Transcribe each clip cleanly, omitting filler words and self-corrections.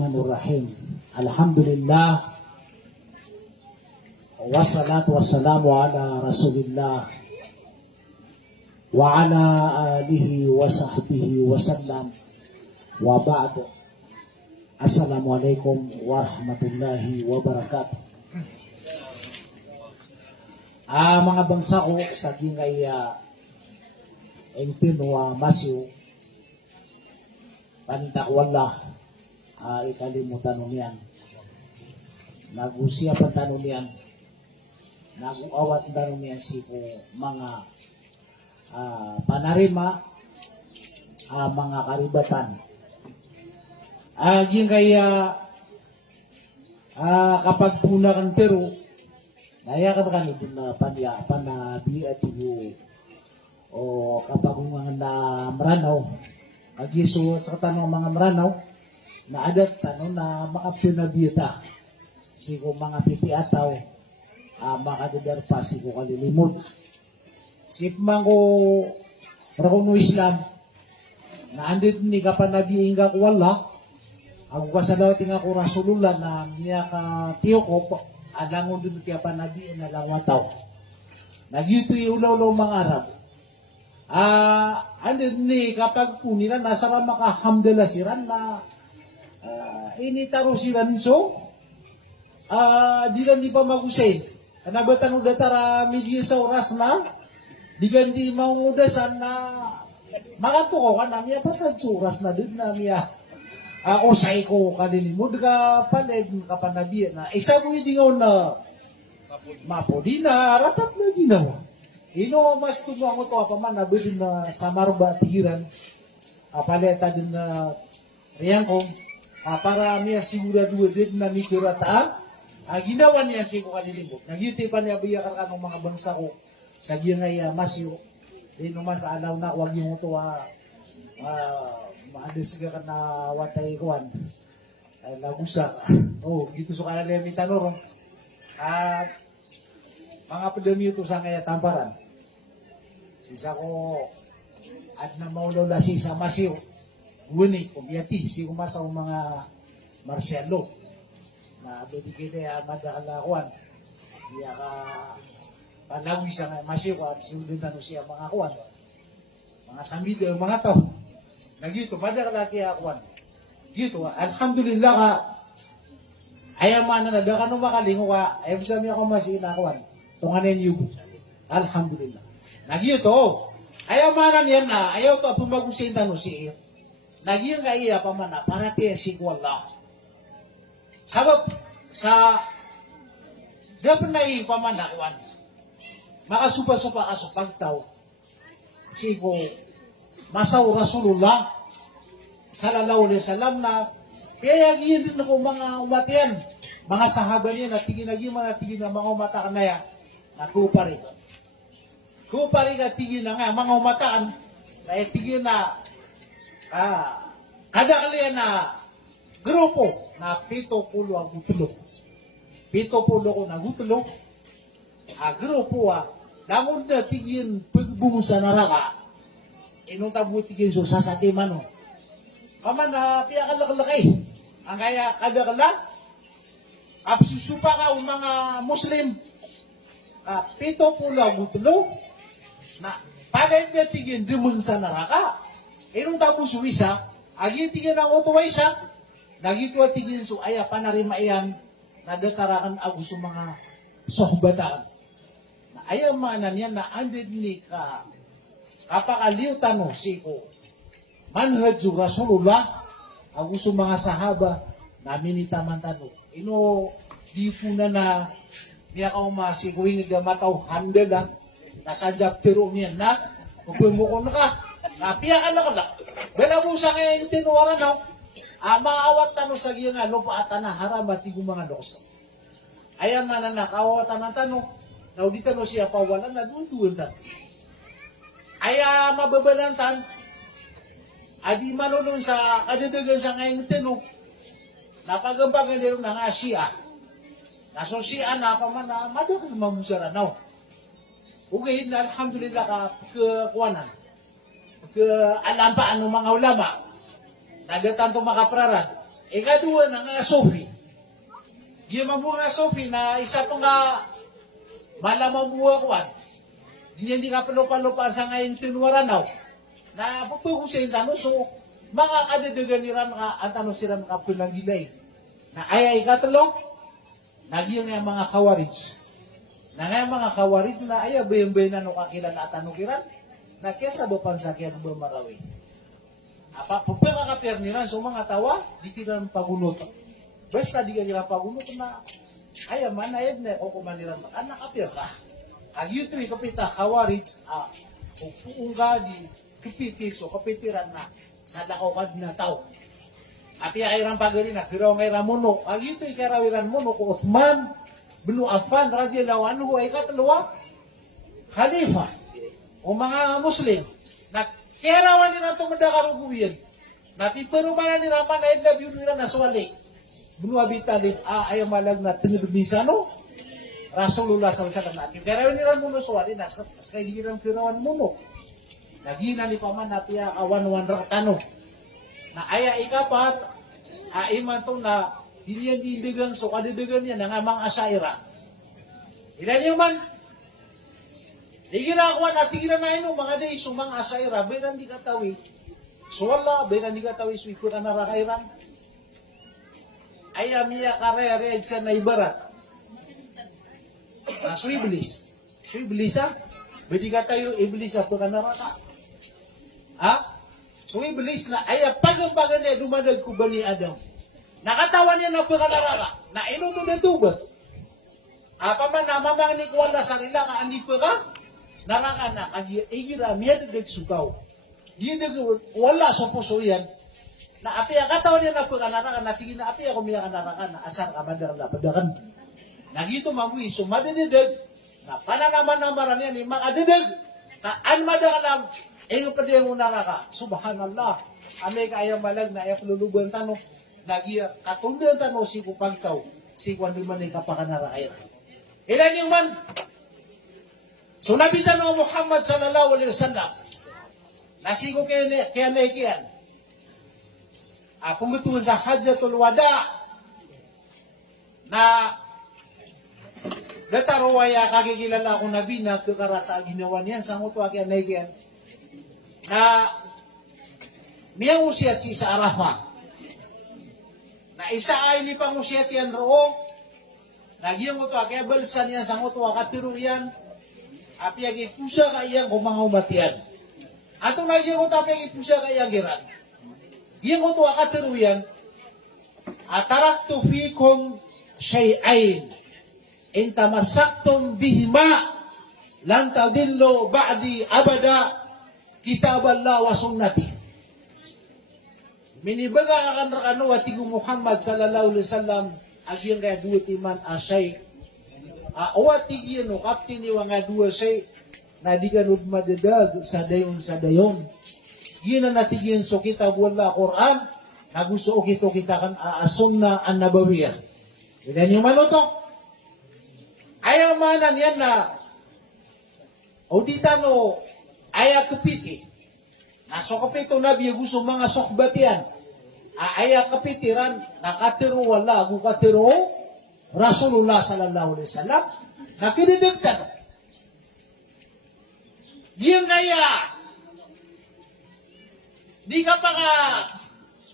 Bismillahirrahmanirrahim. Alhamdulillah. Wassalatu wassalamu ala Rasulillah wa ala alihi wa sahbihi wa sallam. Wa ba'd. Assalamualaikum warahmatullahi wabarakatuh. Mga bangsa ko sa gingay Engpino Masyo Panitakwala ikalimutan nun yan. Nag-usya pa tanong yan. Nag-uawat tanong yan si po mga panarima, mga karibatan. Yung kaya kapag puna kan pero nayakan ka nito na panabi at iyo o kapag mga na maranaw agiso sa tanong mga maranaw na adat tanong na makapinabiyata sigo mga pipiataw makadadarpa sigo kalilimod sipmang ko rakong Islam na andit ni kapanabi inga ko wala ang kasalaw tinga ko Rasulullah na niya ka tiyo ko alangon dun kaya panabi na langwataw nagyuto yung ulaw-ulaw mga Arab andit ni kapag po nila nasa makahamdala siran na initaro siran so di pa magusay kanabatan ng datara medyo sa oras na di gandi maungudasan na makatuko ka na miya pasad sa oras na din na miya usay ko kadilimod ka paned kapanabiyan na isa mo hindi nga na mapodi na ratat na ginawa ino mas tumuang ko to apaman na bilin na samarba tigiran paleta din na riyan ko para miya sigurado din na mikirata ginawa niya sigo kadilimod nagyuti pa niya biyakar ka ng mga bangsa ko sa giyangay Masyo ino mas alaw na wag yung ito maadis ka na watay kuwan lagusa gitu so kana lemi tanoro mga pedemi ito sa kaya tamparan isa ko at na maulaw si sa Masyo guni kumiyati si kumasaw mga marsyalo na dedikede madakalakuan iya ka panawi sa Masyo at sinulintan siya mga kuwan mga samid mga tao nagito madakalaki akuan gito alhamdulillah ka ayaman na nagakano makalingo ka ayaw sa miya ko masina akuan tunganin yugo alhamdulillah nagito ayamanan yan na ayaw to pumagusin tano si nagyang ka iya pa man na para tiya si Allah sabab sa dapat na iya pa man akuan makasupa-supa ka sa pagtaw si ko masaw Rasulullah sallallahu alaihi wasallam na kaya yun din ako mga umatian mga sahaba niya na tingin na mga umata kanaya na kupari ka tingin na nga mga umataan na tingin na kada kalian na grupo na 70 ang gutulo 70 ko na gutulo grupo langon na tingin pagbungo sa naraka inong tabutigin so sasatiman no. Kaman na piya kalaki. Ang kaya kadakala absusupa ka ang mga Muslim 70 gutulo na palad na tigin dumang sa naraka. Inong tabu suwisa agi tigin ang otuwaisa nagitwa tigin so aya panarimayan na datarakan agus mga sohbatan. Na ayaw manan yan na andid ni ka kapakaliw tanong siko manhaj Rasulullah ang gusto mga sahaba namin itaman tanong ino di po na niya ka umasikuwing gamataw handala nasadap tiro niya na kung mo ko na ka napiya ka na ka na bala mo sa kaya yung tinuwaran no maawat tanong sa giyang lupa at na haramati kong mga dosa ayaw man na nakawatan ng tanong na di tanong siya pawalan na doon aya mababalantan adi manunong sa kadadagan sa ngayong tinok napagampagan nila ng Asia naso siya na pa man na madakang mamusara no okay na alhamdulillah ka kuwanan alampaan ng mga ulama nagatan to makapraran Ikadua na nga Sophie. Di mo nga Sophie na isa pa nga malamang buwa kuwan. Hindi ka palupa-lupa sa ngayon tinwaranaw. Na pupugusin tanong, so mga kadedegeniran ka ang tanong sila ng kapilagilay. Na ay katalo, nagyong nga mga kawarits. Na nga mga kawarits na ay bayang-bayan na no kakilan at tanukiran, na kaya sa bapang sakyan ng bumarawi. Apa, pagkakapirniran, so mga tawa, di tinang pagunot. Basta di ka nila pagunot na, ay man, ayad na, o kumaniran, nakapir ka. Ang yuto kapita kawarits, upuong ka di kapitis o kapitiran na sa lakokad na tao. Api ayran pagari na kiraw ngay ramono. Ang yuto karawiran mono ko Uthman bin Affan radhiyallahu anhu ay katluwa khalifa o mga Muslim na kerawan nila tumadakaruguyan. Napiperumanan nila man ay labi nila na suwali. Bin Abi Talib ay malag na tinubisano. Rasulullah SAW natin. Pero nila muno suwari na sa kailangan kirawan muno. Nagina ni paman natin kawan-wan rakano. Na aya ikapat, aiman to na dilian didegang so kadidegan niya ng amang asaira. Ilan yung man? Digila ako na tigila na ino mga day sumang asaira. Benan di katawi. So wala, benan di katawi suiko na narakairan. Aya miya karere sa na ibarat. So iblis. So iblis Bedi ka tayo iblis pa ka naraka. So iblis na ay pag-pagan niya dumadag ko bani Adam. Nakatawan niya na pa ka naraka. Na ino mo na tuba. Apa man namamang ni kuwala sa nila ka andi pa ka naraka na kagi igira miya dagdag sukaw. Yidag wala sa puso yan. Na api katawan niya na pa ka naraka na tingin na api ako miya ka naraka na asar ka bandar na padakan. Nagito mamui so madedeg na pananaman namaran yan ni mga dedeg na anmadakalam yung pwede yung naraka. Subhanallah. Ame kaya malag na ayak luluban tano nagiya katundan tano si kupagtaw si kwan di man ay kapakanarakayan. Ilan yung man? So nabitan ng Muhammad sallallahu alaihi wasallam nasigo kaya naikiyan pumutuan sa Hajjatul Wada na Datarwaya kakikilala ko nabi na kakarata ginawa niyan sa muto akin naikian na miyang usiat si sa Arafah na isa ay ni pang usiat yan roo nagyang muto akin balsan yan sa muto akatiro yan api agi pusa ka iyang kumangumatian atong nagyang muto api agi pusa ka iyang giran iyang muto akatiro yan ataraktu fikum syai'ain in tamassaktum bihima lan tadillu ba'di abada kitaballah wa sunnati. Minibaga akan rakano at tigo Muhammad sallallahu alaihi wasallam agyang kaya duwa timan asay awat tigyan o kaptin iwa nga duwa say na di ganod madadag sa dayon yun na natigyan so kita wala Quran na gusto o kita kan sunna an nabawiyah. Yan yung malutok. Ayaw manan yan na audita no aya kapiti. Naso kapito na biya gusto mga sokbatian. Aya kapitiran nakatiro wala agu katiro Rasulullah sallallahu alaihi wasallam nakididiktan. Diyan kaya di ka pa ka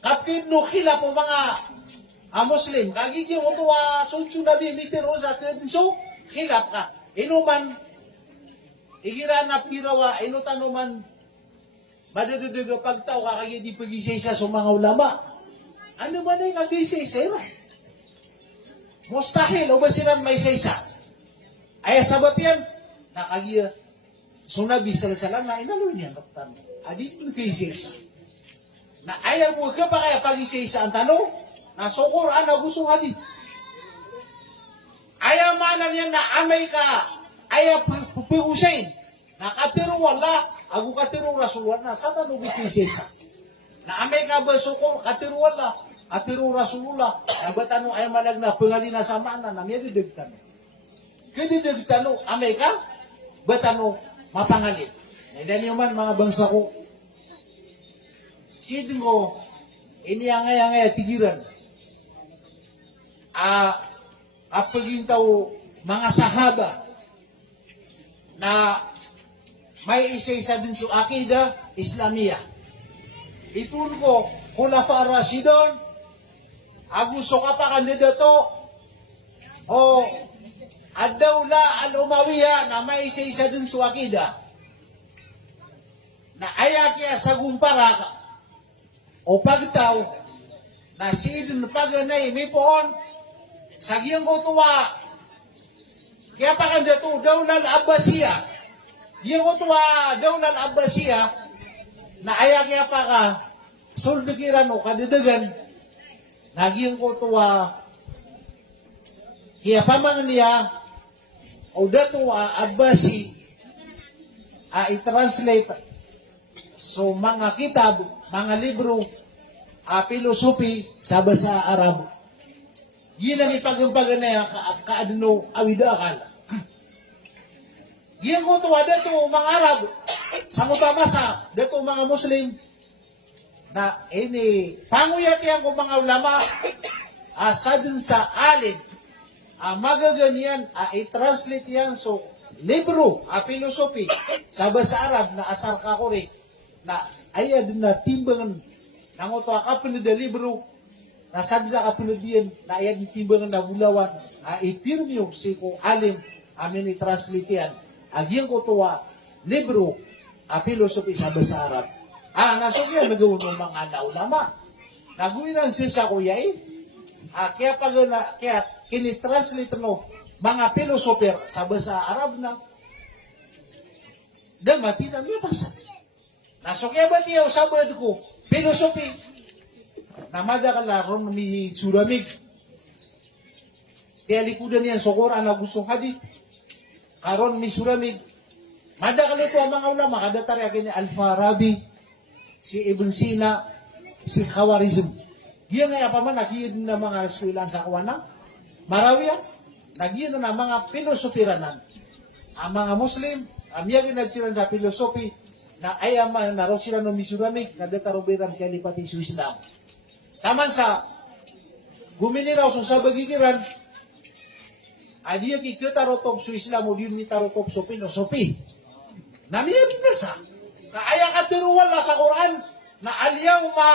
kapino kila po mga Muslim. Kagiging mo tuwa sunsun nabi litero sa kedso khilaf ka. Inuman, igira na pirawa, inutanuman, madadadaga pagtaw ka kaya di pagisay sa mga ulama. Ano man ay kagisay sa ira? Mustahil, o ba silang may saysa? Ay sabab yan, nakagiya. So nabi salasalam na inalo niya naktan. Adis yung kagisay sa. Na ayaw mo ka pa kaya pagisay sa ang tanong, na sukor na gusto hadith. Ayaw manan yan na amay ka, ayaw pupiusain. Nakatiro wala, agu katiro Rasulullah na sa tanong bitisisa. Na amay ka ba sukor, katiro wala, katiro Rasulullah. Nabatano ayaw malag na pangalina sa mana, na miya didagtano. Kididagtano, amay ka, batano mapangalin. Dan yung man mga bangsa ko, sidin ko, ini angay-angay tigiran. apagintaw mga sahaba na may isa-isa din sa akida Islamiyah. Ipun ko, Khulafa Rashidun, gusto ka pa kandidato, o Ad-Dawla Al-Umawiya na may isa-isa din sa akida, na ayak ya sa gumpara o pagtaw, na sidin paganay, may poon, sagyang ko tuwa, kaya pa kandidato, Dawla Al-Abbasiyah, yung tuwa Dawla Al-Abbasiyah, na ayak ya pa ka, suldukiran o kadidagan, nagyang ko tuwa, kaya pamang niya, o dato Abbasi, i-translate, so mga kitab, mga libro, filosofi sa basa Arab. Yun ang ipagampagan na kaadno awidakal. Yan ko tuwa dato mga Arab, sa mutamasa, dato mga Muslim, na ini panguyat yan ko mga ulama, sa dun sa alin, magaganyan, i-translate yan so libro, filosofi sa basa Arab na asar ka ko rin, na ayad na timbangan nang ito kapunod na libro na sadya kapunod yan na ayad timbangan na bulawan, ipirmyo si ko alim amin i-translate yan agyan ko tuwa libro, filosofi sa basa Arab. Nasugyan nagawin ng mga ulama, naguwinan siya sa kuya kaya pag kaya kinitranslate no mga pilosofer sa basa Arab na damati na may basa. Nasukya ba tiyaw sabad ko pilosofi na madakalaron mi suramig. Kaya likudan niya sokor na gustong hadith. Karon mi suramig. Madakalo po ang mga ulama kadatar yakin ni Al-Farabi, si Ibn Sina, si Khawarizm. Diyan nga pa man nakiyin na mga eskwelahan sa kawana. Marawiya, nagiyan na mga pilosopiranan. Ang mga Muslim, amiyagin na sila sa filosofi, na ayaman na raw sila ng misuramik, na datarobiran kaya lipati sa Islam. Taman sa, gumini raw sa bagigiran, adiya kikitarotob sa Islam, o diyo nitarotob sa filosofi. Namiyagin na sa, kaaya katiruwal na sa Quran, na alyawma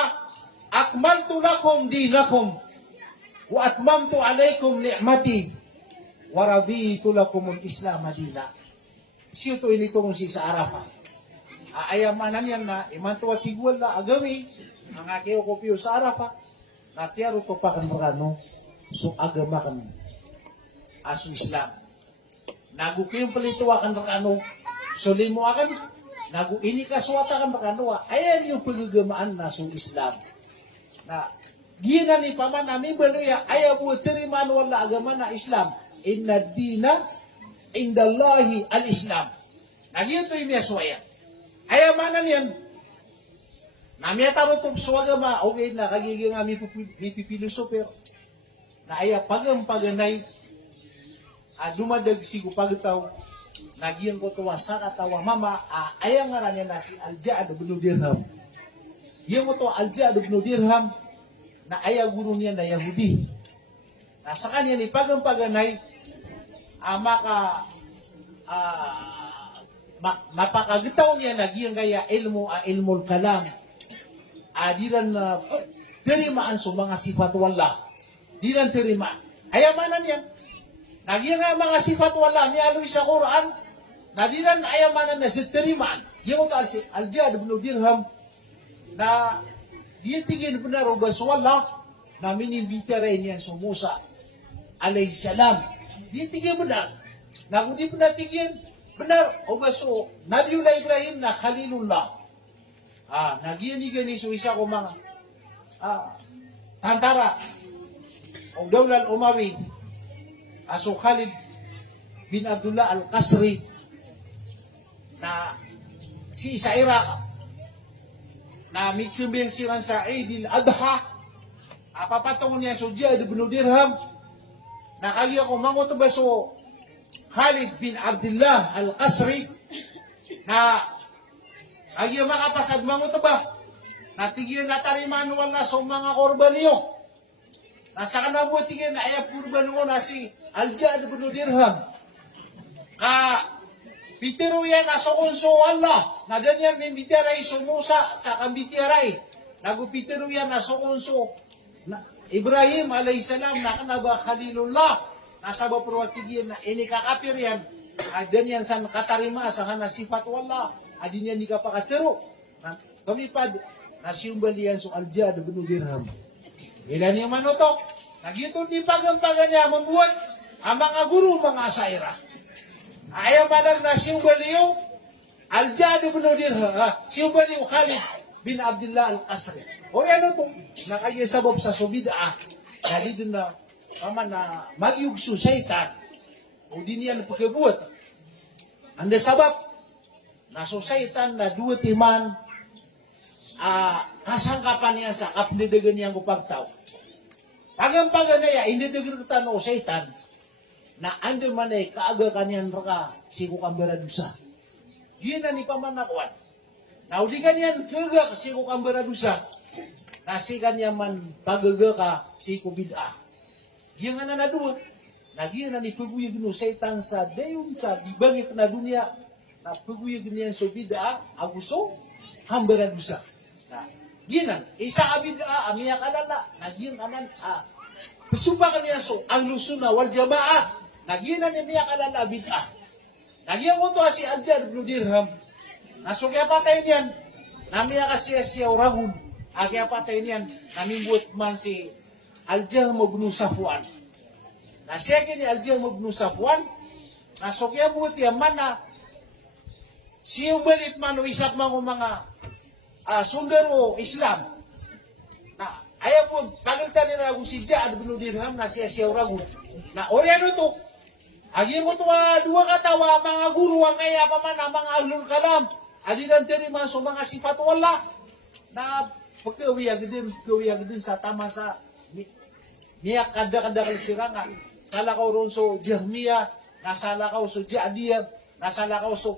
akmaltu lakum dinakum, wa atmamtu alaykum ni'mati wa raditu lakumul Islam madina. Siyo to inito mong si sa Arafah. Aayamanan yan na imantuwa tigwal na agawi ang akiyo kopiyo sa Arafah na tiyaro to pa kan marano so agama kan aso Islam. Nagu kiyong palituwa kan marano so limo akan nagu ini kaswata kan marano ayan yung pagagamaan na so Islam. Na gina ni paman namin baluya ayaw mo teriman wala agama na Islam. Inna dina indallahi al-Islam. Nagyan to yung miyaswaya. Ayamanan yan. Namya tarotong swagama, okay na kagiging nga may pipilosofer. Na aya paganay, dumadag sigo pagtaw, nagyan ko tuwa sa katawa mama, aya nga na niya na si Al-Ja'ad ibn Dirham. Yung ko to Al-Ja'ad ibn Dirham, na aya guru niya na Yahudi. Nasa kanya ni paganay, mapakagitaw niya nagyang kaya ilmul kalam. Diran na tirimaan sa mga sifat wala. Diran tirimaan. Ayamanan yan. Nagyang nga mga sifat wala. Miyaloy sa Quran. Na diran ayamanan na si tirimaan. Yung si Al-Ja'ad ibn Dirham na diyatigin benar ubas wala na minimbita rin yan sa Musa alayhi salam. Diyatigin benar. Na kung di pinatigin benar, o baso, Nabiullah Ibrahim na Khalilullah. Nagyan-gani so isa ko mga tantara o Dawla Al-Umawi aso Khalid bin Abdullah Al-Qasri na si sa Iraq na mitsumbing silang sa Eid al-Adha papatungon niya so Ja'ad ibn Dirham na kaya ko manguto baso Khalid bin Abdullah Al-Qasri na agyo makapasad mga ito ba natigyan na tariman wala sa mga korban niyo Nasa kanamo tingin na ayap kurban mo na si Aljad bin Dirham. Ka pitero yan na sukunso Allah. Na danyan may bitiaray sumusa sa kambitiaray. Nagupitero yan na sukunso Ibrahim alayhisalam na kanaba Khalilullah. Nasa bapurwatigyan na inikakapir yan. Adan yan sa katarima sa kana sifat wallah. Adin yan di kapakatero. Kamipad na siyumbalian so Aljad bin Dirham. Ilan yung manutok? Nagyutong di pagampagan niya membuat ang mga guru mga asaira. Ayaw malang na siyumbaliyo Aljad bin Dirham. Siyumbaliyo Khalid bin Abdullah al-Qasri. O yan ito, nakayasabab sa subida na dito na magyugso satan. O di niya na pagkabuhat. Ang sabab, na so satan na dua timan kasangkapan niya sa kapnidagan niya ng pagtaw. Pagang-pagang na ya, indidagan o satan na ando man ay kaaga kanyan raka si kukambara dusa. Yun na ni pamanakuan. Na udi kanyan kaga si kukambara dusa. Nasi kanyan man pagaga ka si kubida. Yung nga na nadua. Nagyan na ni paguyag no satan sa dayon sa dibangit na dunia. Na paguyag niya sa bida, aguso, kambara dusa. Ginan, isa abid amiya kanana, nagyan kanan, pasuba kaniya so, ang lusuna wal jamaa, nagyan ni miya kanana abid Nagyan mo to si Aljad bin Dirham, naso kaya patay niyan, namiya kasi siya uragun, kaya patay niyan, namimbut man si Aljad bin Safwan. Na siya kini Aljad bin Safwan, naso kaya mo tiya man na, siya balit man o isap mga sundaro Islam. Na ayaw po, pagalitan nila kung si Aljad bin Dirham na siya uragun. Na oriano to, agi mo to dua katawa, mga guru ang kaya pa man, mga ahlul kalam, adinan terima so mga sifat wala, na pagkawiyag din sa tama sa niyak kada-kada kalisirangan, salakaw ron so Jahmiya, nasalakaw so Ja'diyah, nasalakaw so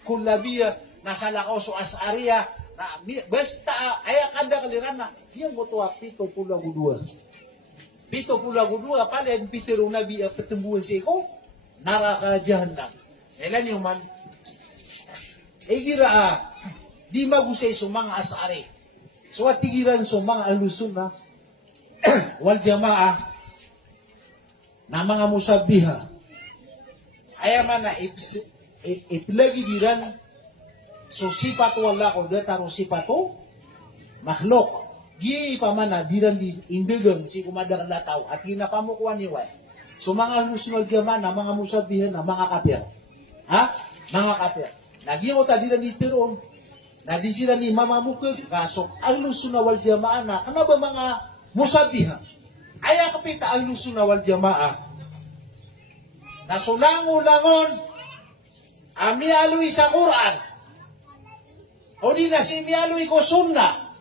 Kullabiyah, nasalakaw so As'ariyah, na basta aya kada kaliran na, diyan mo to 72. 72 palen pitero nabi petembuhan si ko naraka jahannam. Kailan yung man igira di magusay so mga asari. So at tigiran so mga alusun na wal jamaa na mga musabbiha. Aya man na ipilagi diran so sifat wala ko dataro sifato makhluk. Gi pamana diran di indegang si kumadar lataw at ginapamukuan ni Way. So mga alusun jamaa na mga musabbiha na mga kafir. Ha? Mga kafir. Nagyo ta diran di tiron. Na di sila ni mamamukod kaso alusun wal jamaa na kanaba mga musabbiha. Aya kapita alusun wal jamaa. Nasulango-langon ami alui sa Quran. O di na si mialui ko sunnah.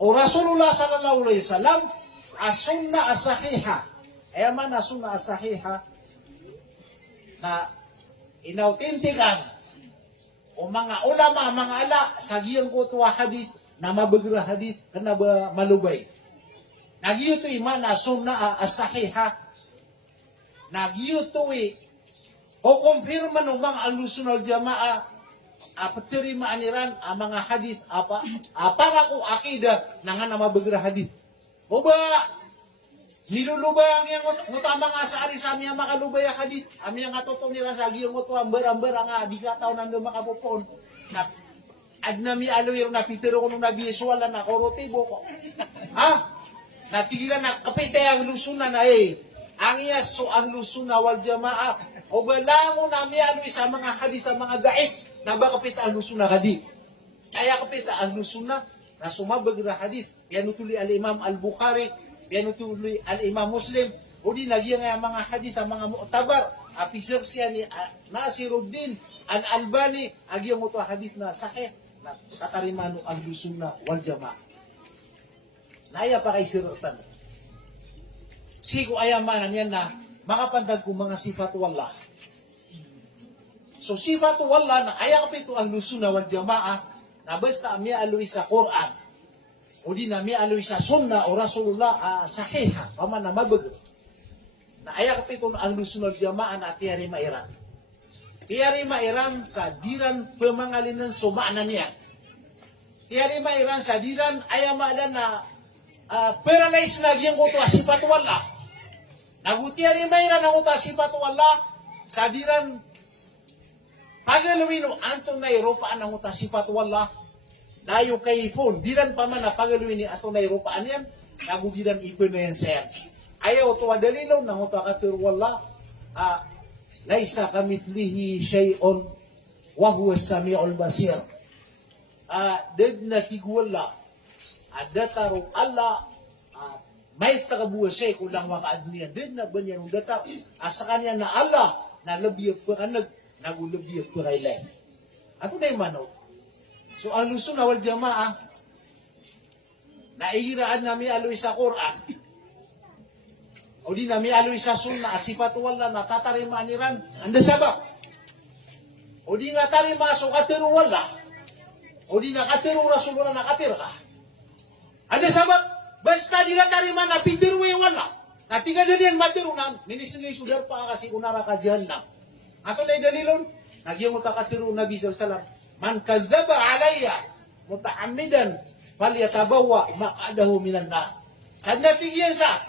O Rasulullah sallallahu alaihi wasallam as-sunnah as-sahiha. Ay man as-sunnah as-sahiha na inautentikan o mga ulama, mga ala sa giyang ko tuwa hadith na mabagra hadith kana ba malubay. Nagiyo to iman as-sunnah as-sahiha. Nagiyo to o kumpirma ng mga alusunal jamaa paterima aniran ang mga hadith para ko akida na nga na mabagra hadith. O ba, nilulubay ang yung utama nga sa ari sa aming makalubay ang hadith. Aming nga totoo nila sa agiyong mo to ang barang-barang nga di ka tao nang makapupon. Na agnami aloy na pitero ko nung nabiyeswala na korotibo ko. Ha? Natigilan na kapitay ang lusuna na ang iyas so ang lusuna wal jamaa. O ba lang mo nami aloy sa mga hadith ang mga daif. Na ba kapita ang lusuna hadith? Kaya kapita ang lusuna na sumabag na hadith. Yan tuloy al-Imam al-Bukhari, yan tuloy al-Imam Muslim, o di nagyang mga hadith, ang mga mu'tabar, apisir siya ni Nasiruddin al-Albani, agyang mo to hadith na sahih, na katarimano ang lusuna wal jamaa. Naya pa kay siratan. Sigo ayamanan yan na makapandag kong mga sifat wallah. So sifatu wala na ayaw kapito ang lusuna wal jamaa na basta amya aloy sa Quran. O di na mi aloy sa sunna o Rasulullah sahiha, paman na mabag. Na ayak pitong ang lusunod jamaan at tiyari mairan. Tiyari mairan sa diran pemangalinan sumaanan niya. Tiyari mairan sa diran ayamadan na paralyzed na giyang kuto asipat wala. Nagutiyari mairan ang kuto asipat wala sa diran pagalawin antong na Europaan ang kuto asipat wala. Dayo kay phone, diran pa man na pagalawin ni atong na Europaan yan, nagudiran ipon na yan sir. Ayaw to adalilaw nang uto akatur wala laisa kamitlihi shay'un wa huwa as-sami'ul basir. Ded na tigwala adata ro Allah may tagabuwasay kulang makaadniya ded na banyan data asa kanya na Allah na labiyot ko kanag nagulabiyot ko kailay. Ato na imanaw. So ang lusun wal jamaa naihiraan nami aloy sa Quran. O di nami aloy sa sunna asipat wala natatarima niran anda sabab. O di nga tarima so katero wala. O di na katero Rasulullah nakapira. Anda sabab basta di nga tarima na pindiru yung wala. Na tiga din matiru na minisingay sudar pa kasi kunara ka jahannam. Ato lay dalilon nagyang utakatiru Nabi sallallahu alaihi wasallam man kadzaba alayya mutaammidan falyatabawa maq'adahu minan nar. Sad natigyan sa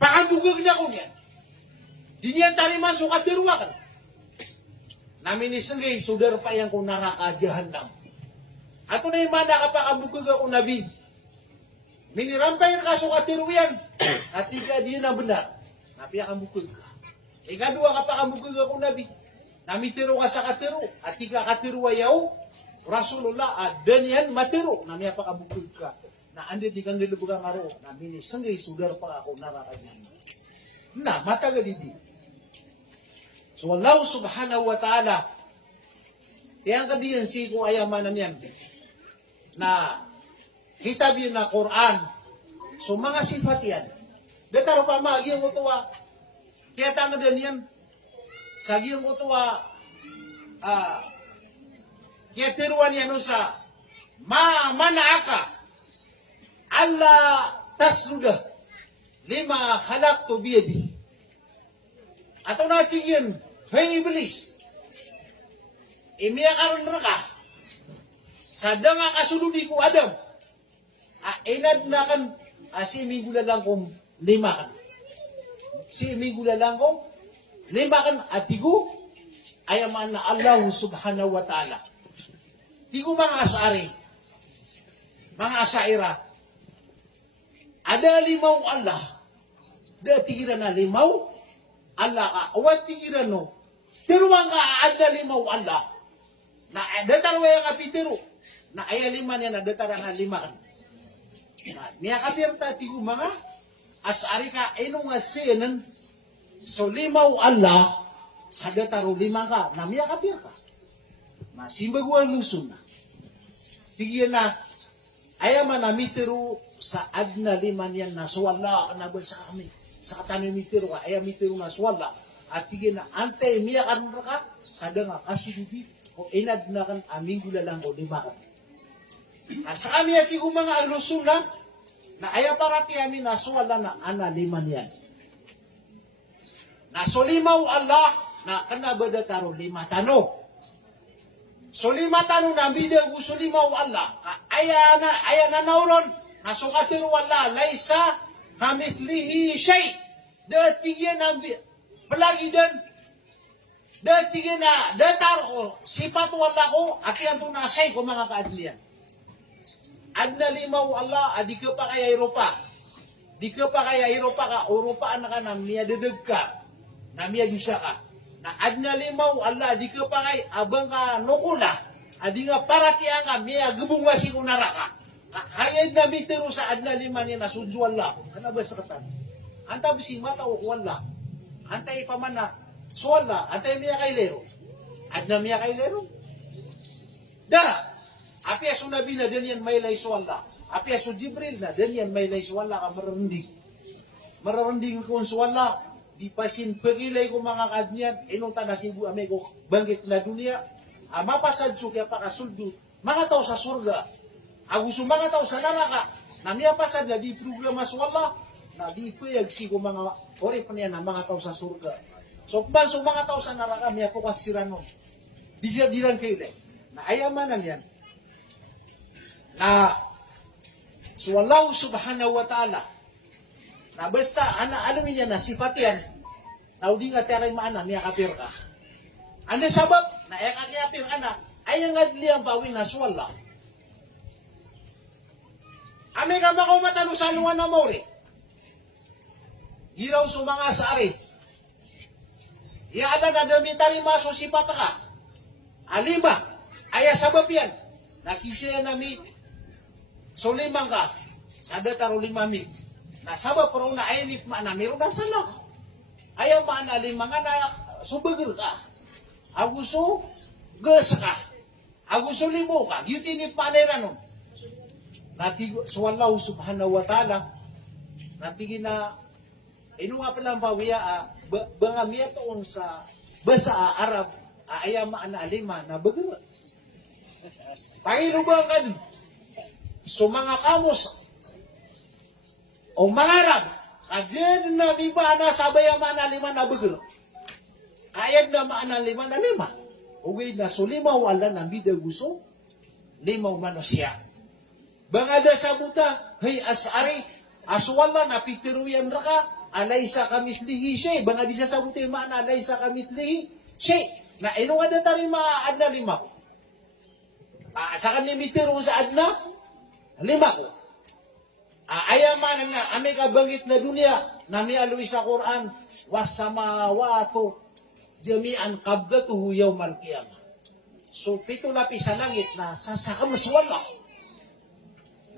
pakandugag na ko niyan. Di niyan taliman sukat diruwakan. Namin isengay sudar pa yang kung naraka jahannam. Ato na yung mana kapakabugag ako Nabi. Minirampay ka sukat diruyan. At tiga di na benar. Napiya ka bukag ka. Ikadua kapakabugag ako Nabi. Namitiro ka sa katiro, at tiga katiro ayaw, Rasulullah, dan yan matiro, namiya pa kabukod ka, na andi di kang nilubugang aro, namini, sanggay sudar pa ako nakakadyan. Na, matagal hindi. So, Allah subhanahu wa ta'ala, tiyang kadiyan si ko ayamanan yan, na kitab yun na Quran, so mga sifat yan, detaro pa magyang utuwa, kaya tanga din yan, sa giyong utuwa, kaya tiruan yan sa manaaka, Allah tasluda, lima khalaqtu biyadi. Ato natin yun, hey Iblis, imiyakaron na ka, sa danga kasuludi ko Adam, inad na kan, si mingula lang kong lima kan. Si mingula lang kong lima kan atigo ayaman na Allah subhanahu wa ta'ala. Tigo mga asari, mga asaira, ada limaw Allah, da tigiran na limaw Allah ka, awat tigiran no, tiruang ka ada limaw Allah, na datarwa yung kapitiru, na aya lima niya na dataran na lima kan. Niya kapirta tigo mga asari ka, enong asinan, so limaw Allah, sa dataro lima ka, namiya kapir ka. Masimbaguan lusun na. Tigyan na, ayaman na mitiru sa adna lima niyan na suwala ka na ba sa kami. Sa katanin mitiru ka, ayaw mitiru na suwala. At tigyan na, antay miya ka ka, sa danga kasudubi, o inad na kan aming gula lang o lima ka. Sa kami at yung mga lusun na ayaw parati amin na suwala na ana lima niyan. Na solimaw Allah na kanabada taro lima tano. So lima tano na bida ko solimaw Allah. Aya na nauron na sukatiru Allah laisa kamithlihi shay. Datigyan na palagi dan datigyan na datar ko sifat wala ko apian to na say ko mga kaadlian. Adna limaw Allah adi ka pa kaya Europa. Di ka pa kaya Europa ka Europa na ka na miya dedag ka. Na miya bisa ka. Na adna limaw Allah di ka pa kay abang ka nukula. Adi nga paratiya ka miya gubong wasi ko naraka. Kaya na mitiro sa adna lima niya na sudyo Allah. Ano ba sa katan? Anta bisi mata o wala. Antay pa man na suwala. Antay miya kay lero. Adna miya kay lero. Da. Api aso nabi na din yan may lay suwala. Api aso Jibril na din yan may lay suwala ka mararundig. Mararundig ko suwala. Di pasin pagilay ko mga kadniyan, inunta na sibu amay ko banggit na dunia, mapasad so kaya pakasuldo, mga tao sa surga, Agus mga tao sa naraka, na miya pasad na di programa sa wala, na di payag sigo mga ori pa niya na mga tao sa surga. So, so mga tao sa naraka, miya po kasira nun. Di siya dirang kayo na ayamanan yan. Na so Allah subhanahu wa ta'ala, na basta, alam niya na sifat yan, na udi nga taray maana, miya kapir ka. Ano sabab? Na kakayapir ka na, ay ang adli ang bawin na swalla. Ame ka makaw matalo sa luwan na mori. Hiraw sa mga sari. Iaada na damitari maso si pataka. Alima, aya sabab yan. Nakisaya nami, so limang ka, sa dataro limami. Nasabab pero na ayinip na meron na sana. Ayaw maana limang na subagir ka. Aguso, gas ka. Aguso limo ka. Yutinip panera nun. Natigo, so Allah subhanahu wa ta'ala, natigin na, ino nga palang bawiya, bangamiya toon sa basa Arab, ayama na alima na bagira. Panginoon kan, so mga kamos, o mga Arab, agad na biba na sabayama na lima na bagira. Ayad na maana lima na lima. Ugay na so limaw ala na bida gusto, limaw manusia. Bangada sa buta, hey asari, aswala na pitiruyan raka, alay sa kamitlihi siya. Bangadi sa buta yung maana, alay sa kamitlihi siya. Na ino nga na tayo maaan na lima ko. Sa kanya mitiru sa adna, lima ko. Ayaman na, ame kabangit na dunia, na may aloy sa Quran, wasamawato, jami'an qabdatuhu yawmal qiyamah. So, pito lapis sa langit na sasakamas wala.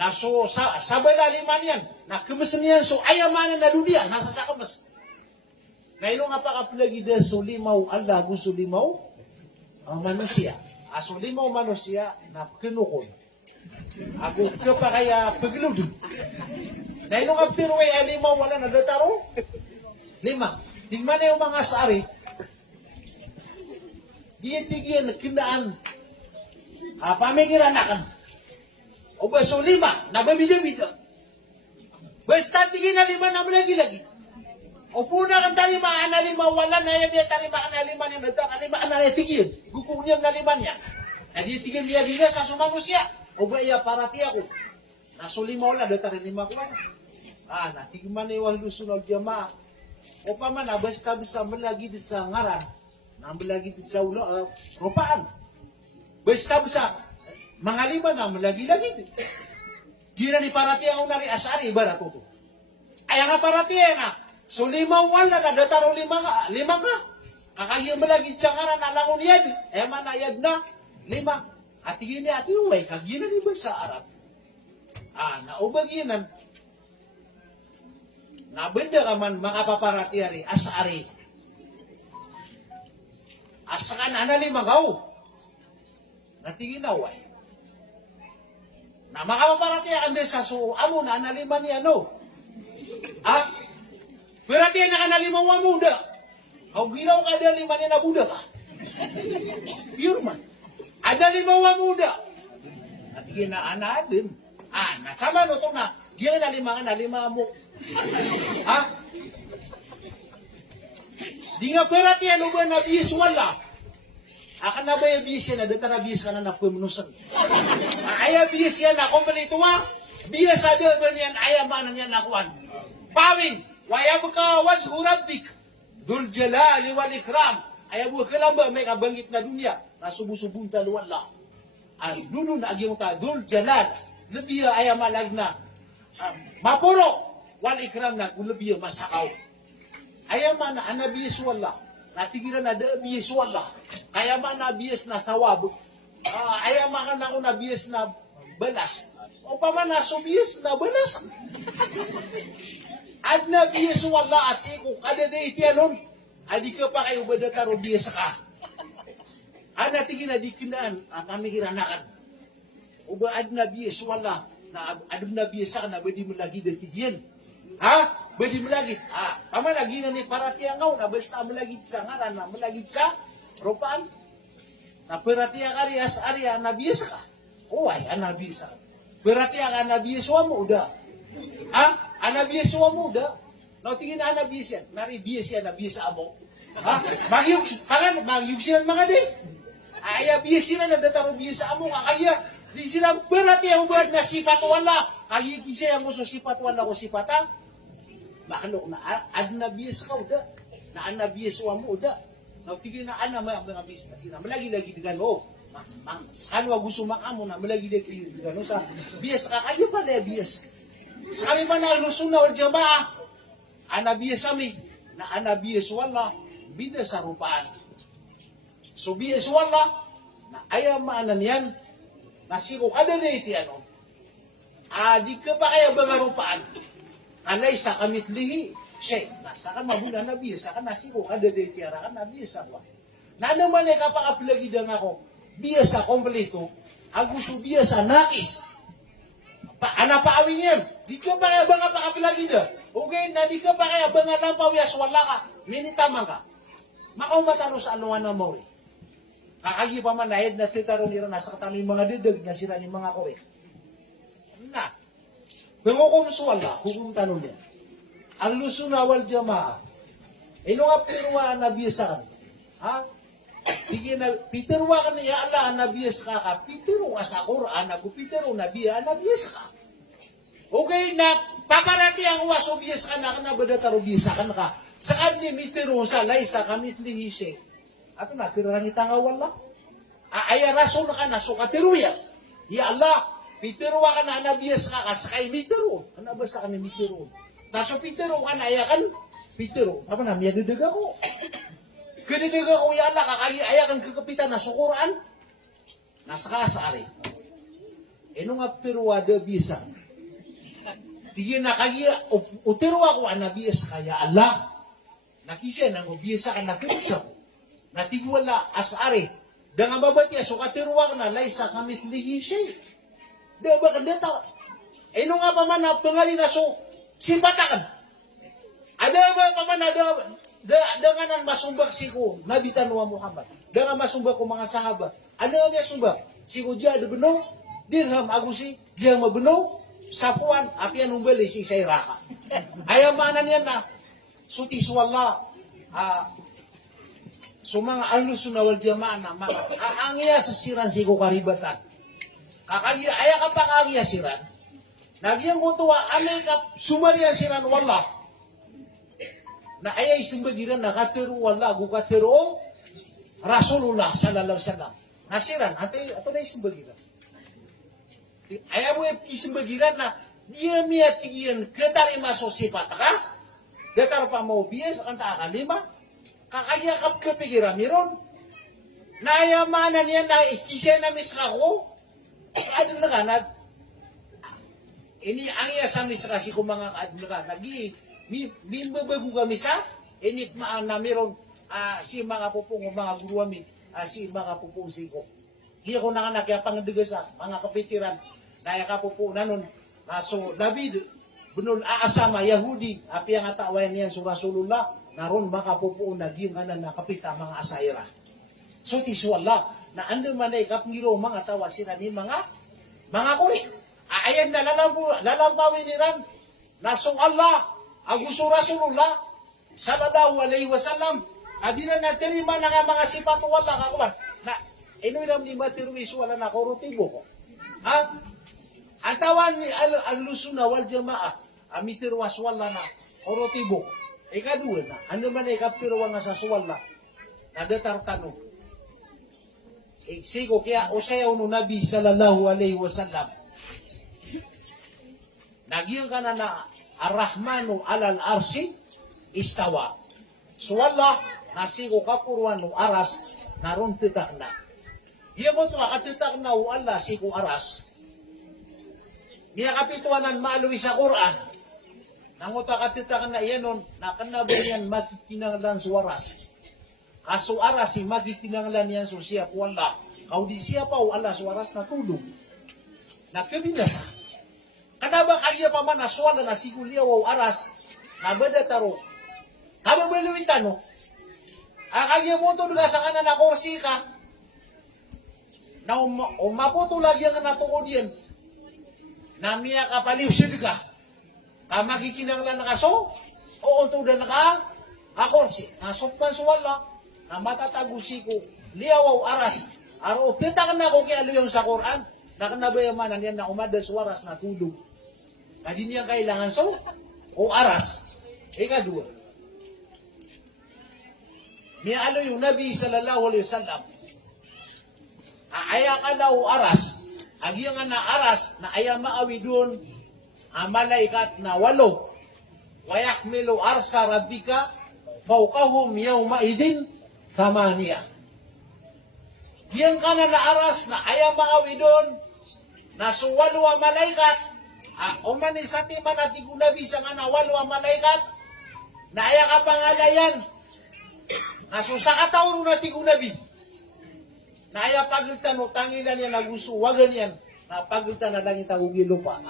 Na so, sabay laliman yan, na kamasan yan, so ayamanan na dunia, nasasakamas. Na ilo nga pa kapilagi de so limaw, Allah, gusto limaw, ang manusia. So limaw manusia, na kinukon. Ako ka pa kaya paglud. Na ilo nga piruway, limaw, wala na dataro. Lima. Tingnan na yung mga sari, diyan kinaan, pamikiran na kan. O ba, so lima, nababida-bida. Basta tingin na lima na lagi-lagi. O puna kan tayo maana lima, wala na yan, tayo maana lima niya, nagtakalima na tingin. Gukunyam na lima niya. Na di tingin niya bina sa sumango siya. O ba, iya, parati ako. Nasulima wala, datari lima ko ba? Natigman na yung lusunod jama. O pa man, basta-basta malagi sa ngaran. Namalagi sa ulo, rupaan. Basta-basta, mga lima na malagi-lagi. Gina ni parati ako nari asari, ibarat ito. Ay nga parati na, so lima wala na, dataro lima ka. Kakagyan malagi sa ngaran, alangon yan. Manayad na, lima. At yun ni ati uway, kagyan ni ba sa Arab? Naubag yun, nabenda ka man makapaparati ari, asari. Asakan analima kau. Natingin na way. Na makapaparati ang desa so amo na analima niya no. Berarti na analima wa muda. Kau bilaw ka ada lima niya na buda ka. Pure man. Ada lima wa muda. Natingin na anadin. Nasama no to na. Giyan na lima mo. Di nga berarti ano ba na biyis wala? Akan na ba yung biyis yan na data na biyis ka na napunusan? Aya biyis yan na kung balito biyis sa ba niyan ayamanan yan nakuan. Pawing, wayab ka waj hurabik, dul jalali wal ikram. Ayaw ka lang ba may kabangit na dunya, nasubusubun taluan lang. Ang dulo na agyong ta, dul jalal, labiya ayamalag na, mapuro, wal ikram na, kung labiya masakaw. Ayaw man na anabiyis wala. Natigiran na biyis wala. Kaya man nabiyis na tawab. Ayaw man ka na ako nabiyis na balas. O pa man na subiyis na balas. Ad nabiyis wala at siku. Kada na itiyanon. Adi ka pa kayo badataro biyis ka. Natigin na di kinaan. Pamikiran na kan. O ba ad nabiyis wala. Ad nabiyis ka na badi mo lagi datigyan. Badi malagit. Pamalagi na ni parati ang ngaw, na basta malagit sa ngaran, na malagit sa rupaan. Na parati ang arias, ariya, nabiyas ka. Uway, nabiyas ka. Berarti ang anabiyeswa mo udah. Anabiyeswa mo udah. No, tingin na anabiyesya. Nari biyesya na biyesa amo. Magyugsinan mga di. Aya biyesya na dataro biyesa amo. Kaya, di sila berarti ang buwan na sifat wala. Kaya kisaya mo so sifat wala ko sifatan. Makalo na anabiyes ka udah. Na anabiyeswa mo udah. No, tingin na mga biyes na sila. Malagi-lagi dengan mo. Ano gusto makamo na malagi-lagi dengan mo sa biyes ka. Kaya pala biyes. Sabi pa na ilusuna o jamaah. Anabiyes kami. Na anabiyes wala. Bina sa rupaan. So biyes wala. Na ayaw maanan yan. Nasiko kada na iti ano. Di ka ba kaya ba nga rupaan? Alay sa kamit lihi. Siya, nasa ka mabuna na biyes. Saka nasiko kada na iti ara ka na biyes ako. Na naman ay kapakapilagidang ako. Biyes sa kompleto. Agusto biyes sa nakis. Anapaawin yan. Di ka ba kaya ba nga pakapilagidang? Okay, na di ka ba kaya ba nga lampaw yas wala ka? Minitamang ka. Makaw sa anuan na mo. Kakagi pa man nahid na titaro nila nasa katano yung mga didag na sila ni mga kowe. Na. Bengukum suwala, hukum tanong niya. Ang lusuna wal jamaah. Ino nga pirwa na biyasan. Ha? Sige na, pitirwa ka na ala na biyas ka ka. Pitiro ka sa Quran, nagupitiro na biya na biyas ka. Okay, na paparati ang waso biyas ka na bada biyas ka na ka. Saan ni mitiro sa laysa kamit lihise. Ato na, pirarangita nga wala. Aya rason ka na, so katiruya. Ya Allah, pitirwa ka na biyas ka ka, sakay mitiro. Ano ba sa kanil mitiro? Naso pitiro ka na, aya kan, pitiro. Apa na, miya didaga ko. Kadidaga ko, ya Allah, aya kan kakapitan na sukuran. Nasa kasari. Eno nga pitirwa da biyasa. Tigil na kaya, utirwa ko anabiyas kaya Allah. Nakisya nang ubiyasa ka nakirusya ko. Natigwala asari. Dengan babat ya, so katirwa ka na, laysa kamit lihisya. Da ba kandata? Eno nga pa man na pangali na so, simpatakan. Ada ba pa man na dengan masumbak siku, Nabi Tanwa Muhammad. Dengan masumbak ko mga sahabat. Ano nga may sumbak? Siku dia ada benog, dirham agusi, dia mabenog, sapuan, api ang umbali si Sayraka. Ayaw manan yan na, suti suwala, sumang alusunna wal jamaah na, angya sa siran siku karibatan. Kakagya, ayaw ka pa kagya siran. Nagyang kutuwa, alay ka, sumariya siran wala. Na ayay sumbagiran na katero wala, gukatero, Rasulullah sallallahu alaihi wasallam. Nasiran, ato na isumbagiran. Ayaw mo isumbagiran na, dia miyat iyan, ketari maso sifat ka, datar pa mo biyas, kanta ka lima, kakayakap kapigiran miron, nayamanan yan na ikisya na miska ko, adil na ka, ini ang iya sa miska si kumanga adil na ka, bimbabago kami sa, ini na miron, si mga pupong, mga guru kami, si mga pupong siko. Hiya ko na nga nakyapang sa mga kapitiran, kaya kapupo na nun, so David, bunul aasama Yahudi, api ang atawayan niyan sa Rasulullah, naron makapupo na giyong kanan nakapita mga asayra. So tiswala, na ando man ay kapngiro mga tawa sila ni mga kuri. Ayan na lalampawin ni Ran, nasong Allah, agusto Rasulullah, sallallahu alaihi wasallam, adina na terima na nga mga sifat wala kakuman, na inoy ni matiruis wala na korutibo ko. Ang tawan ni al-lusuna wal jamaah, amitirwas wala na korotibo. Ikadua na, ano man ay kapirwa nga sa suwala, nadatar tanong. Sigo kaya usayaw no Nabi sallallahu alaihi wasallam. Nagyang ka na ar-Rahmanu alal arsi istawa. Suwala, nasigo kapurwan no aras, naron titak na. Iya mo ito katitak na o Allah sigo aras. Niya kapituanan maaluwi sa Quran. Nanguta katitakan na iyan nun, nakanabaw yan makikinanglan sa waras. Kaso aras si makikinanglan yan so siya po Allah. Kau di siya pa o Allah sa waras na tulog. Nagkabinasa. Kanaba kaya pa man aswala na siguliya o aras, nabada taro. Kababaluitan no. Akagya mo ito sa kanan na korsi ka, na umaputo lagi ang natuod yan. na miya kapaliwsid ka. Magikinanglan na kaso, o unto da naka, akorsi. Nasukman suwala, na matatagusi ko, liyawaw aras. Aro, titakan na ko kaya liyaw sa Quran, nakanabayamanan yan na umadas waras na tulog. Kadi niya kailangan so, o aras. Ikadua. Mialo yung Nabi sallallahu alaihi wasallam. Aya ka daw aras. Agi nga na aras na aya maawi doon ang malaikat na 8. Wayak milo arsa rabbika fawqahum yawma idin thamaniya. Diyan ka na aras na aya maawi doon na suwalwa malaikat. Umani sa timan at igunabi sa nga na 8 malaikat na aya ka pangalayan. Nasusa ka taon na tigunabi. Na aya pagultan o tangilan yan nagusuwagan yan na pagultan na langit ang ugi lupa.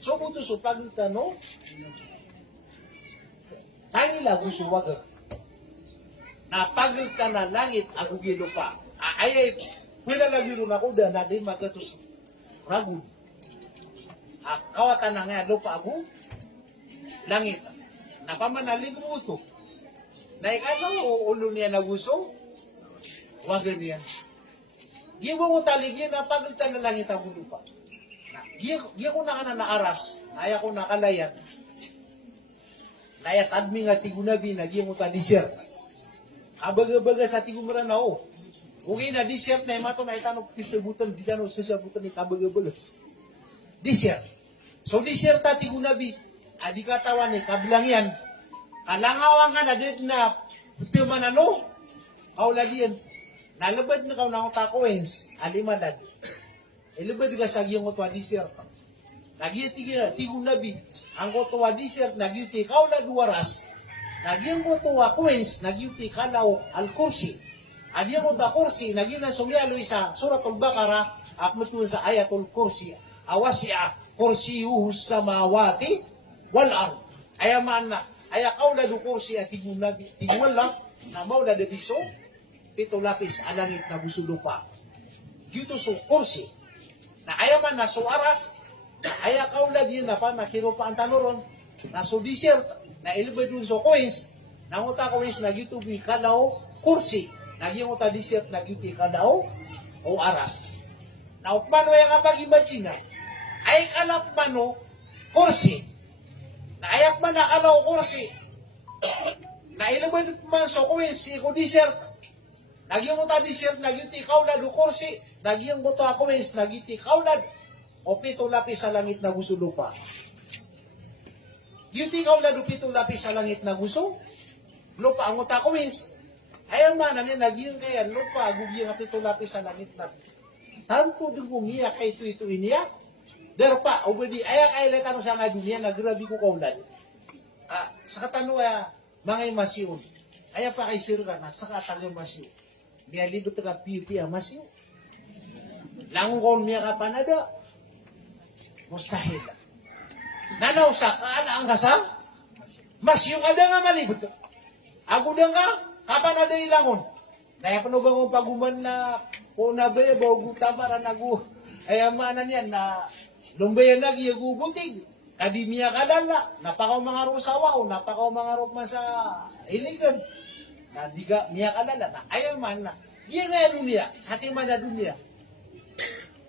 So buto so pagultan no tangila gusuwagan na pagultan na langit ang ugi lupa. Ay pwede lang yun ako da na di magatos ragud. Kawatan na nga lupa ako langit. Napamanalig mo ito. Na ikaw ulo niya naguso. Wagan yan. Giwa mo taligyan na pagultan na langit ang lupa. Giya ko na ka na naaras. Naya ko nakalayan. Naya tadmi nga tigunabi na giya mo ta desert. Abaga-baga sa tigumaran na o. Ugi na desert na imato na itanong kisabutan. Di tanong sasabutan ni kabaga-bagas. Desert. So desert ta tigunabi. Adi katawan ni kabilang yan. Kalangawang nga na din na timan ano. Kaula diyan. Nalabad na ka na akong takoens, alimadad. Ilabad ka sa giyong otwa desert. Nagyati ka, tigong nabi. Ang otwa desert, nagyuti kaula duwaras. Nagyang otwa koens, nagyuti kalaw al-kursi. Adyang otwa kursi, nagyang na sumyalo sa suratul Baqarah, akmatun sa ayatul kursi. Awasya, kursiyuhu samawati, wal-ar. Ayaman na, aya kaula du kursi at tigong nabi. Tigong lang, na maula de biso, 7 lapis alangit na busulupa. Dito so kursi. Na ayaman na so aras, na aya kaulad yun na pa nakirupa ang tanuron, na so desert, na ilibay dun so coins, nanguta coins na gitubi kadaw kursi. Nagyunguta desert na gitubi kadaw o aras. Na upmano yung kapag-imagine ay kalap mano kursi. Na ayak man na kadaw kursi. Na ilibay man so coins, iko desert, nagyong uta desert, nagyuti kaulad o kursi, nagyong buto ako is, nagyuti kaulad, o 7 lapis sa langit na gusto lupa. Yuti kaulad o 7 lapis sa langit na gusto lupa. Ang uta ko is, ayaw man, nagyong kaya lupa, gugyong 7 lapis sa langit na. Tanto din umiyak kay ito iniyak. Derpa, ubedi, ayak ay letano sa nga dunia, nagrabi ko kaulad. Sa katano, mga imasyon, ayaw pa kay sir ka na, sa katano masyon. Miya libet ka pipi masyo. Langkon miya ka panada. Mustahil. Nanaw sa kaalaang kasa? Masyo ka nga malibet. Ako da nga, kapanada ilangon. Kaya panubang paguman na puna ba bawa para nagu ayamanan yan na lumbayan lagi gubutig. Kadi miya kadala. Napakaw mga rusawa o napakaw mga rukman sa iligan. Na diga miya kalala na ayaw man na iya nga dunia sa timan na dunia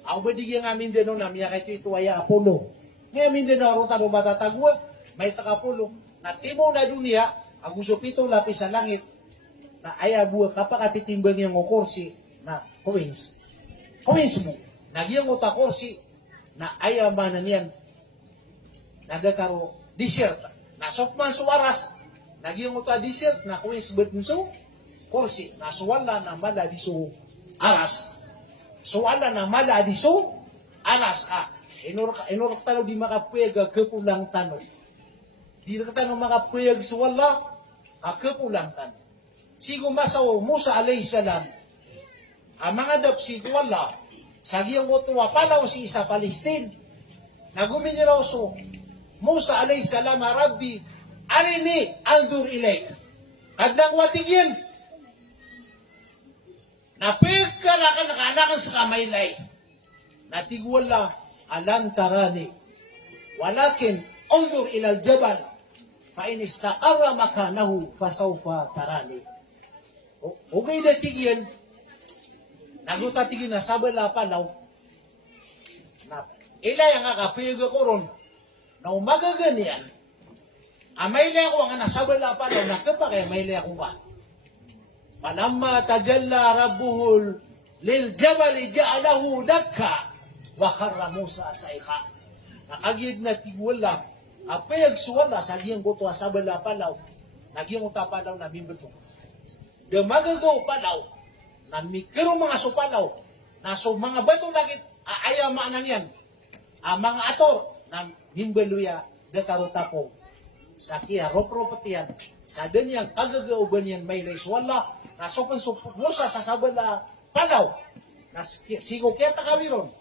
ako ba di nga Mindanao na miya kay ito ay Apollo nga Mindanao ron tanong matatagwa may takapolo na timo na dunia ang gusto 7 lapis sa langit na aya buwa kapakatitimbang yung kursi na coins mo nagyang uta kursi na aya manan yan nagakaro desert na sokman suwaras nagyong uta desert na kuwis berdenso kursi na suwala na mala di so aras suwala na mala di so aras inurok talo di makapuyag kepulang tanong di ka tanong makapuyag suwala kepulang tanong sigo masaw Musa alayhi salam ang mga dapsi wala sa giyang utuwa palaw si isa Palestine naguminiraw so Musa alayhi salam Rabbi arini andur ilaik. Kadang watigin. Napigkala ka nakanakan sa kamaylay. Natigwala. alam tarani. Walakin, unzur ilal jabal. Fa in istaqarra makanahu fasawfa tarani. Okay na tigyan. Nagutatigin na sabala palaw. Na ilay ang kakapiyag ko ron. Na umagaganian. Amayle ako ang nasabala palaw. Nakapakay amayle ako ka. Palamma tajalla rabbuhul lil jabali ja'alahu dakka wa kharra Musa sa'iqa. Nakagid na tigwala. Apayag suwala sa giyang buto sabala palaw. Nagyang utapalaw na mimbeto. Dumagagaw palaw. Na mikiro mga supalaw. Na so mga bato langit aayamaan na niyan. Ang mga ator na himbeluya dekarotapo. Sa kiya ropropatiyan. Sa danyang kagagaw ba niyan may laiswala. Na sopan Musa sa sabala palaw. Na sigo kaya takawiron.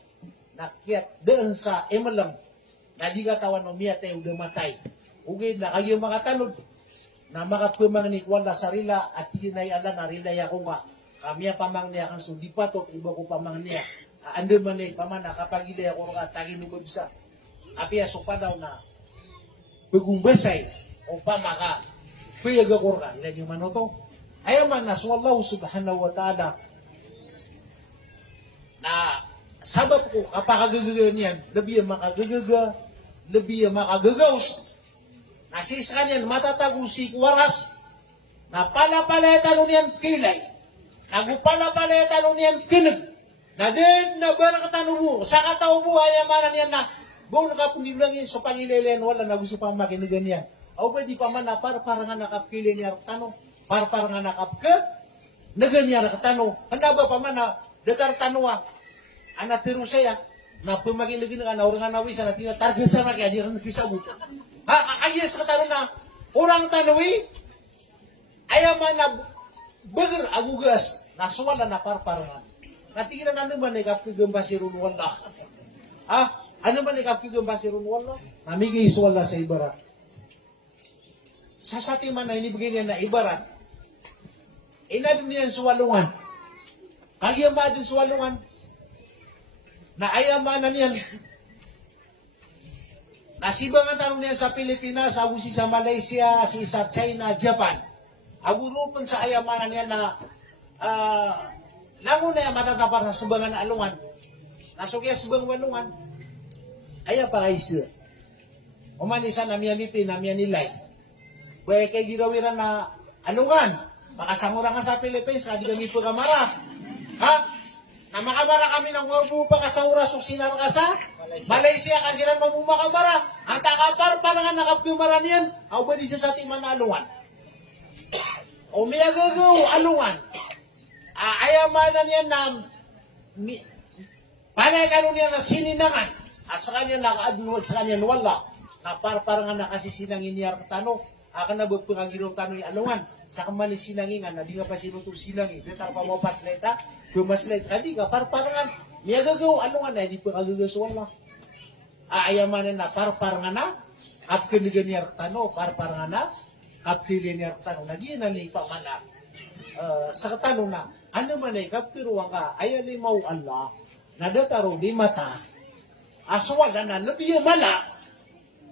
Na kaya doon sa emalang. Na di katawan ng miyate o damatay. Ugay na kayo mga tanod. Na makapumangnik wala sarila at hinay ala na rilay ako nga. Kamiya pamang niya kang sudipatot, iba ko pamang niya. Ando man niya pamana kapag ilay ako nga tagin mo bisa. Apiya so pa daw na pagumbasay o pamaka. Puyag ako nga. Ilan yung manoto? Ayaw man na Allah subhanahu wa ta'ala na sabab ko kapag kagagagan yan, labi ang makagagaga, labi ang makagagaws. Nasiskan yan, matatago si waras, na pala-paleta nun yan kilay, nagupala-paleta nun yan kinag, na din na barakatano mo, sa katao mo, ayamanan yan na, buong nakapunin lang yun, so pangilayan, wala na gusto pang makinigan yan. O pwede pa man na, para nga nakapkili niya tanong, para nga nakapka, na ganyan nakatano, handa ba pa man na, datar tanong anak tiru saya, na pumagilagin nga na, orang nga nawisa, na tinatarget sa kaya, di rin nakisabot. Ayes ka tanong na, orang tanoi, ayaman na, bagar agugas, nasuwala na parparangan. Natingin na naman ikapigong basirun wala. Ano man ikapigong basirun wala? Namigay wala sa ibarat. Sa sati man na inibigay niya na ibarat, inadin niya sa walungan. Kagiyama din sa walungan, na ayamanan niyan, nasibangan tanong niya sa Pilipinas, agusi sa Malaysia, sa China, Japan. Agurupan sa ayamanan niya na lango na yan matatapar sa subangan na alungan. Nasukya subang walungan. Aya pa kayo. Umanisa na miyamipi, na miyanilay. Buhay kay girawiran na alungan. Makasangura ka sa Pilipinas, hindi kami po kamara. Na makamara kami ng mabupa ka sa oras o sinar ka sa Malaysia kasi rin mabumakamara. Ang takapar, parang nakapumara niyan. Ako ba di sa ating manalungan? O may agagaw, alungan. Ayamanan yan na panay ka niya na sininangan. Sa kanya nakaadunod, sa kanya wala. Na parang nakasisinangin niya katano. Akan na pagpangagiraw tanong yung alungan. Sa kamali sinangingan, na di nga pa sinutong sinangin. Dito pa mo pasleta, kumaslet. Kadi ka, parang may agagaw, alungan na, hindi pagagagaw sa wala. Ayamanan na, parang na, apkiligan niya katano, parang na, apkiligan niya katano. Naging nalipa man na, sa katano na, ano man ay kaptiruan ka, ay alimaw Allah, na dataro di mata, aswala na, labi yung mala,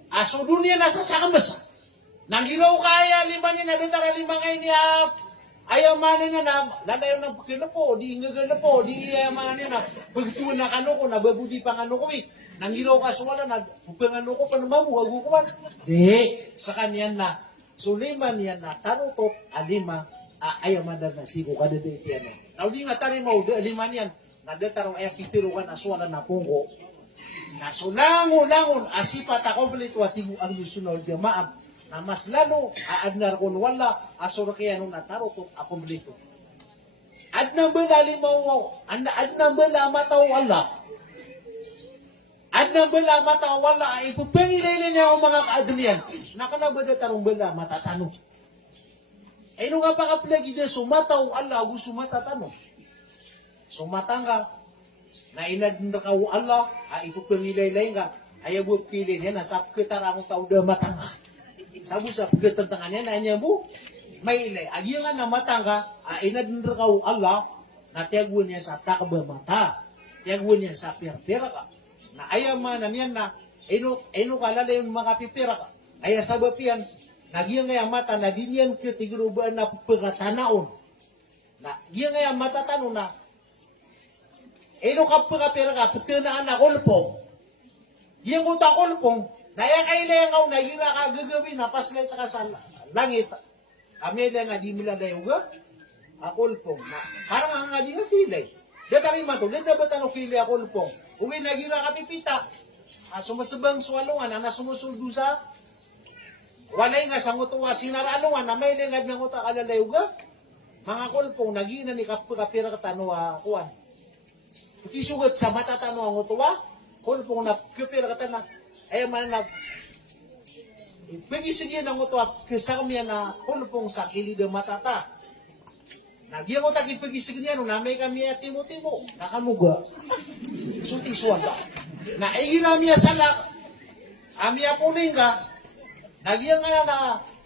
aso dunia nasa sakamas. Nangiraw kaya lima niya na datara lima ngayon niya, ayaw manin niya na, lalayo ng pakina po, di ingagal na po, di manin niya na, pagtuwan na kano ko, nababudi pang ano ko eh, nangiraw ka aswala na, pang ano ko pa naman, huwag ko man. Di, sa kanyan na, so lima niya na, tarutok, alima, ayaw mandar na sigo kada de piano. Now di nga tari mo de lima niyan. Nadataro ay pitiro kan aswala na pungko. Nasulangon asipat ako kompleto at ang yusunol jamaah. Na mas lalo aadnar kon wala asura kaya nung nataro to akumplito. Adna bala limaw adna bala mataw wala. Adna bala mataw wala ipupengilay niya ang mga kaadniyan. Nakanabada tarong bala matatanong. Ay nung nga pa kapilagi na sumataw, Allah, ako sumatatano. Sumatang ka, na inad na ka, Allah, ipupangilay-lay ka, ay abot pilin yan, nasap kita akong tao na matang ka. Sabu sa pagkatantangan yan, na niya mo, may ilay. Agi nga na matang ka, inad na ka, Allah, na tiyagwan niya sa takaba mata, tiyagwan niya sa pera-pera ka. Na ayamanan yan na ino kalala yung mga pipira ka. Aya sabapian, nagyang nga mata na dinyan kitigurubaan na pagkatanaon. Na yung nga mata tanong na ino ka pagkapira ka, pagkanaan na kulpong. Yung uta kulpong, na yan ay lengaw na yun na kagagawin na paslay ka sa langit. Kami lang nga di mila na yung akulpong. Na parang nga di nga kilay. Datari man to, ganda ba tanong kilay akulpong? Uwi na gira kapipita. Sumasabang swalungan na nasumusuldo sa walay nga sa ngutuwa sinaralungan na may lingad ng uta kalalayuga. Mga kulpong, nagina ni kapira katano kuwan. Ikisugat sa matatano ang ngutuwa, kulpong na kapira katana, ay man na pagisigyan ng ngutuwa, kasama na kulpong sa kilid ng matata. Nagyan ko tagi pagisigyan na may kami at timo-timo, nakamuga. Sutiswan ba? Na iginamiya salak, amiya puning ka, nagyan nga na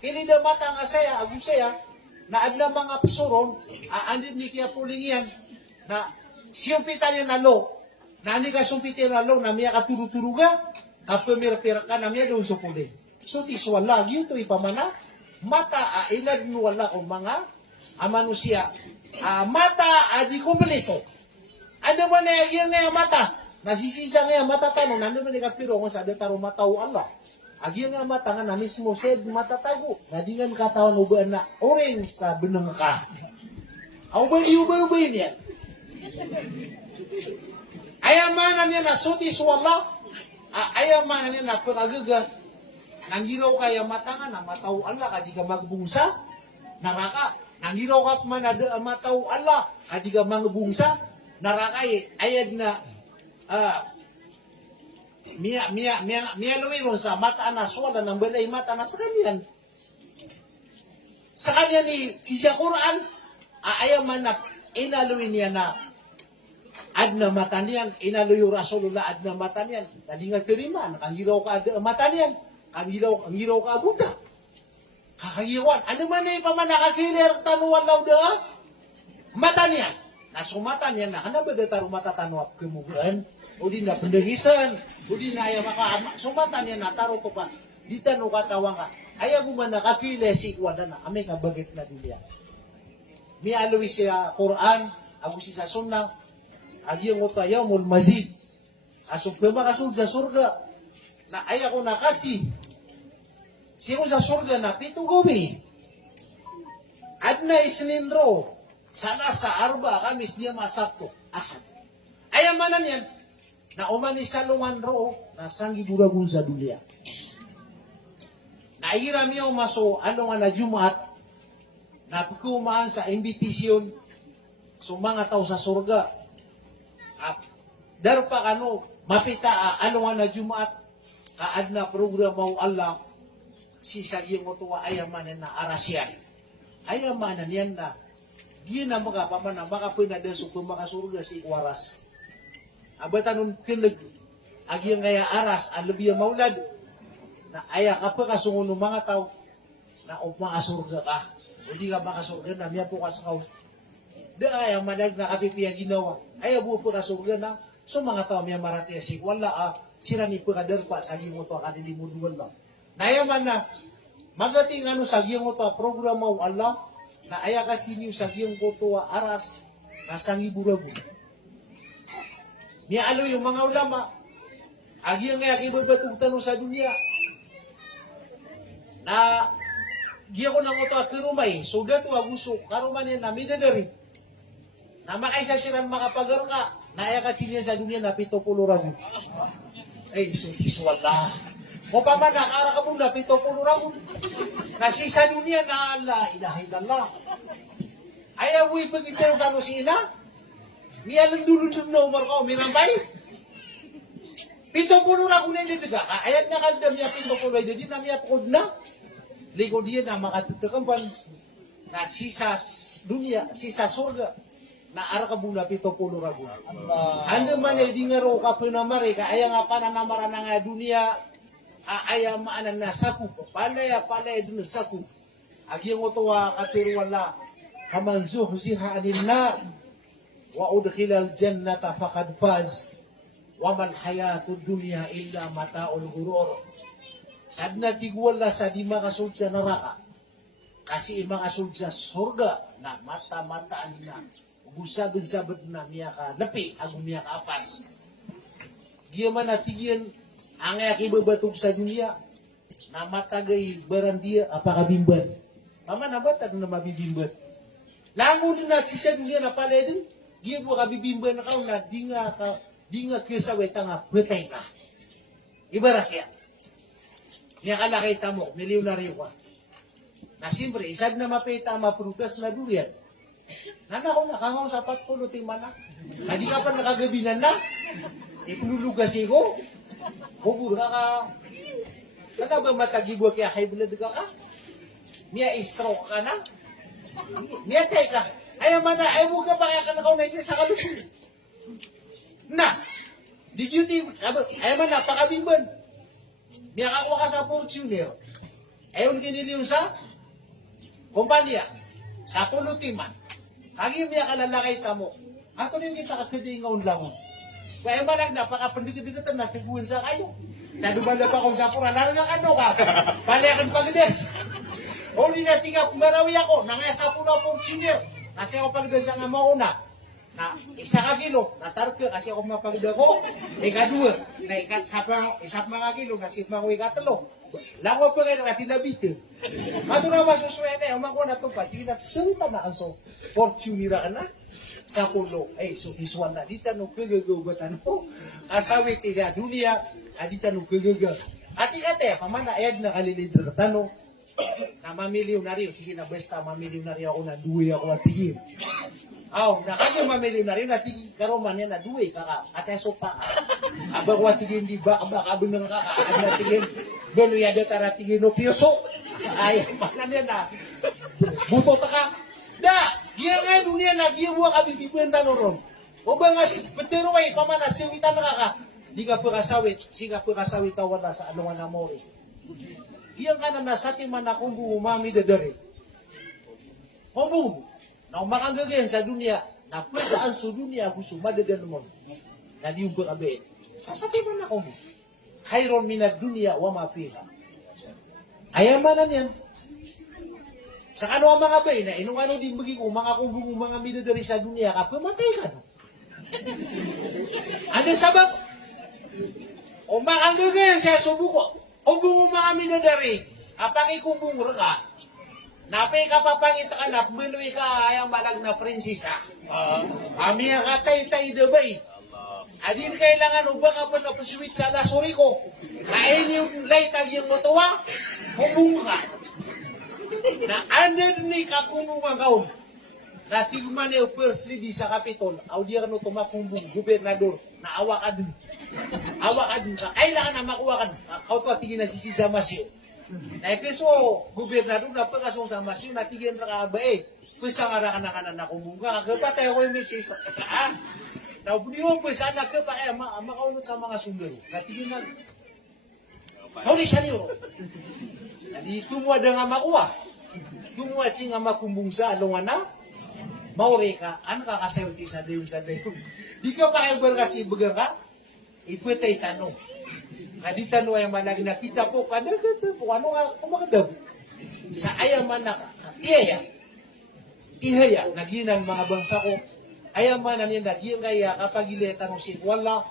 kinida mata nga saya, agusaya, na adla mga pisuron, andin ni kaya puling yan, na siyumpitan niya na lo, na hindi ka sumpitin na lo, na miya katuru-turuga, kapamira-pira ka na miya doon sa puling. So tiswala, yun to ipamana, mata inad wala o mga manusia, mata di kumpleto. Ano ba na yung mata? Nasisisa nga mata tanong, nandun ba ni kapiro kung sa dataro mataw Allah. Agi nga mata nga na mismo said matatago. Nadingan katawan ubaan na orange sa benang ka. Ubay niya. Ayamanan niya na suti suwala. Ayamanan niya na pagagaga. Nanggiraw kaya mata nga na mataw Allah, kadi ka magbungsa. Naraka. Nanggiraw ka man na mataw Allah, kadi ka magbungsa. Naraka ayad na Mia luwiro sa mata na swala ng balay mata na sa kanyan. Sa kanya ni siya Quran, ayaw man na inaluin niya na adna mata niyan, inaluyo Rasulullah adna mata niyan. Dali nga kiriman, ang giraw ka adna mata niyan, ang giraw ka Buddha. Kakagiwan, ano man na ipamanakakilir tanuan law da? Mata niyan. Nasumata niyan na, ano ba dataro mata tanuap kemugaan? O di na pendagisan, o di na ayaw maka, sumata niya na, taro ko pa, di tanong katawang ka, ayaw mo man nakapile si Iwada na, amay kabagit na dulia. Mi alawi siya Quran, ako siya sunnah, agiyang ko tayo, mul mazid, asok pa makasunod sa surga, na ayaw ko nakati, siya sa surga na, pitong gumi, adna isninro, sana sa arba, kamis niya masakto, ahad. Ayaw manan yan, na umani sa lungan ro, nasanggi buragun sa dulia. Nairam yung maso, ano nga na Jumat, na pagkumaan sa imbitasyon, so mga tao sa surga. At darpa kano, mapita, ano nga na Jumat, kaad na programa Allah, si sa iyong utuwa ayamanan na arasyan. Ayamanan yan na, di na makapamana, makapinada sa makasurga si Waras. Abatan nun kinag, agyang kaya aras, ang labi maulad, na aya ka pa kasungon ng mga tao, na makasurga ka. Hindi ka makasurga na, miya po kasaw. Da kaya madag na kapipiya ginawa, aya po po kasurga na, so mga tao miya marati asik, wala sira ni po kaderpa, sa gimo to akadilimuduan lang. Nayaman na, magating ano sa gimo to, programa o Allah, na aya ka kiniw sa gimo to aras, na sangiburago. Niya alo yung mga ulama, agi ang ibabatong tanong sa dunia, na giya ko nang ito at kirumay, so dato aguso, karuman yan na midadari, na makaisa silang makapagar ka, na ayakatin yan sa dunia na 70 rago. Ay, iswala. Kung pa man nakara ka muna, 70 rago. Nasi sa dunia na ala, ilaha ilallah. Ayaw mo ipagintero tanong si ina, miya lang dulundun na umar ka, mirambay. 70 na kung nilidiga, ayat na kaldam niya 70 na, di na miya pukod na. Ligo diya na makatutakampan, na sisa dunia, sisa surga, na ara ka muna 70 rago. Ando man ay di nga ro ka pinamari, kaya nga pananamara na nga dunia, aya maanan na saku, palaya dun saku. Agyang mo to katiruwala, kamanzuh siha anin na, wa udkhilal jannata faqad faz. wamal hayatud dunya illa mataul ghurur. Sad na tigwala sa di makasud sa neraka. Kasi makasud sa surga na mata-mataan na. Ugusabed-sabed na miya ka lapi, agum miya ka apas. Giya man natigyan ang akibabatog sa dunya na matagay barandia apakabimban. Mama nabatag na mabibimban. Lango din na sa dunya na paledin, giya mo kabibimban na ka na di nga kisaway tanga patay ka. Ibarat yan. Niya kalakita mo, milyonaryo ka. Na siyempre, isad na mapita maprutas na durian. Nanako na, kangaw sa patpulo timana. Hindi ka pa nakagabinan na. Ipululugas ko. Kubur ka. Kada ba matagibwa kaya high blood ka? Miya stroke ka na? Miya tay ka. Ayaw man na, ayaw ka pa kaya ka nakaw na siya sa kalusin. Na, did you think, ayaw man na, pakabimban. Miya kakuha ka sa Fortuner. Ayaw kiniliw sa kumpanya. Sa pulutiman. Kagi miya kalalakay ka mo. Ato rin kita kakadi ngayon lang. Kaya malag na, pakapandigit-digatan na, tiguin sa kayo. Nadumala pa kong sa pura, larang ano ka. Palayakan pagdin. O di na tinga, kumarawi ako. Nangaya sa pula Fortuner. Kasi ako pagdin sa nga mauna. Na isa ka kilo, natarke kasi ako mapagda ko, ikadua, na isap mga kilo, nasip mga ikatalo. Lango ko kayo na tinabit. Mato na masusuya na, umang ko na ito pa, di na salita na ang so, Fortunera ka na, sa pulo, so iswan na, di tanong kagagawatan mo, asawit ika dunia, di tanong kagagal. Ati-ate, pamana, ayag na kalilidra ka tanong, na mamilyonaryo, hindi na besta mamilyonaryo ako na duwi ako at tigil. Aw, nakanya mamilyonaryo na tigil karoman niya na duwi kaka, ateso pa. Abang watigin di ba, abang nang kaka, na tigil, beluyada tara tigil no piyoso. Ay, mana niya na, buto taka. Da, giya nga dunia na, giya buwa kami bibuyan tanoron. O ba nga, betero ay, pamana, siwitan na kaka, di ka pagkasawit, siga pagkasawit tawala sa anungan na mori. Iyang kanan na sa timan na kung umami dadari. Kung na umakangagayan sa dunia, na pwesaan sa dunia kung sumadadan mo, na di yung pagkabe. Sa timan na kung khairon minad dunia wa mapiha. Ayamanan yan. Sa ano ang mga bay na inong ano din maging mga kumbong mga midadari sa dunia ka, pamatay ka no. Ano sabab? Umakangagayan siya subuko. Kung mga minadari, apang ikumbong ka, napay ka papangit ka na, biloy ka ayang malag na prinsesa. Amiya ka tay-tay dabay. Adin kailangan ubang ka pa na paswit sa nasuri ko. Kain yung laytag yung motowa, kumbong ka. Na under ni ka kumbong ang kaon. Na tigman yung first lady sa Capitol, audiya ka no tumakumbong, gobernador, na awa ka dun. Awa ka dun ka. Kailangan na makuha ka. Kau to tigin na si Masyo. Na keso, gobernador na pagkasong sa Masyo, natigin na ka ba eh. Pwesa nga ra ka na kumunga. Kapatay ako yung misis. Na di mo pwesa na ka pa kaya makaunod sa mga sundero. Natigin na. Kau ni siya niyo. Di tumuwa da nga makuha. Tumuwa si nga makumbong sa alungan na. Maure ka. Ano ka kasayoti sa dayon sa dayon. Di ka pa kayo kasi baga ka. Ipwetay tanong. Kadi tanong ay manag nakita po, kada po, ano nga kumakadab? Sa ayaman na tiyaya, naginan mga bangsa ko, ayaman na niya, nagiyan kaya kapag tanong si wala,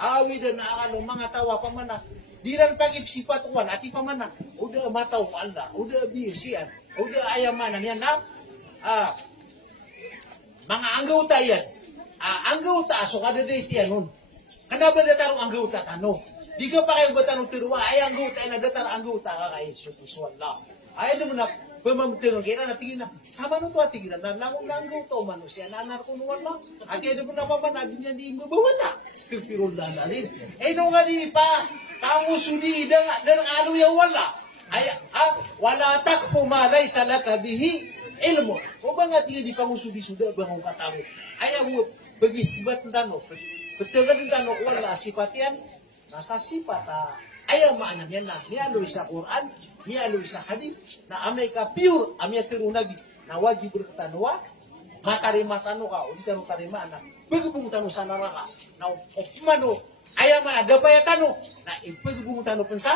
awi na akalo, mga tawa pa man na, di rin pag-ipsipat uwan, ati pa man na, uda mataw wala, uda bisian, uda ayaman na niya na, mga anggota yan, anggota, so kada day tiyan nun, kada ba natarong anggota tanong? Di ka pa kayo ba tanong tiruwa? Ay anggota, ay nadatar anggota ka kahit supusuan lang. Ay naman na, pamamtingan kaya natingin na, sama nung ito atingin na, nangong anggota o manusia, nanarkunuan lang. At yan naman naman, nabi niya di mabawala. Still pirol na nalin. Eh nung nga di pa, kamusuli, dan ano yung wala. Ay, wala tak pumalay sa lakabihi, ilmo. O ba nga tingin di pangusuli-suda, bangong katawid. Ay, bagi, ba't tano? Betul tano, wala sifat yan. Nasa sifat, ayaw maanan yan na mialoy sa Quran, mialoy sa hadith, na amay ka pure, amay tirunag, na wajib berkatanwa, matarima tano ka, o di tano tarima na, pagbubong tano sa naraka, na upmano, ayaman, ada pa yung tano, na ipagbubong tano pensa,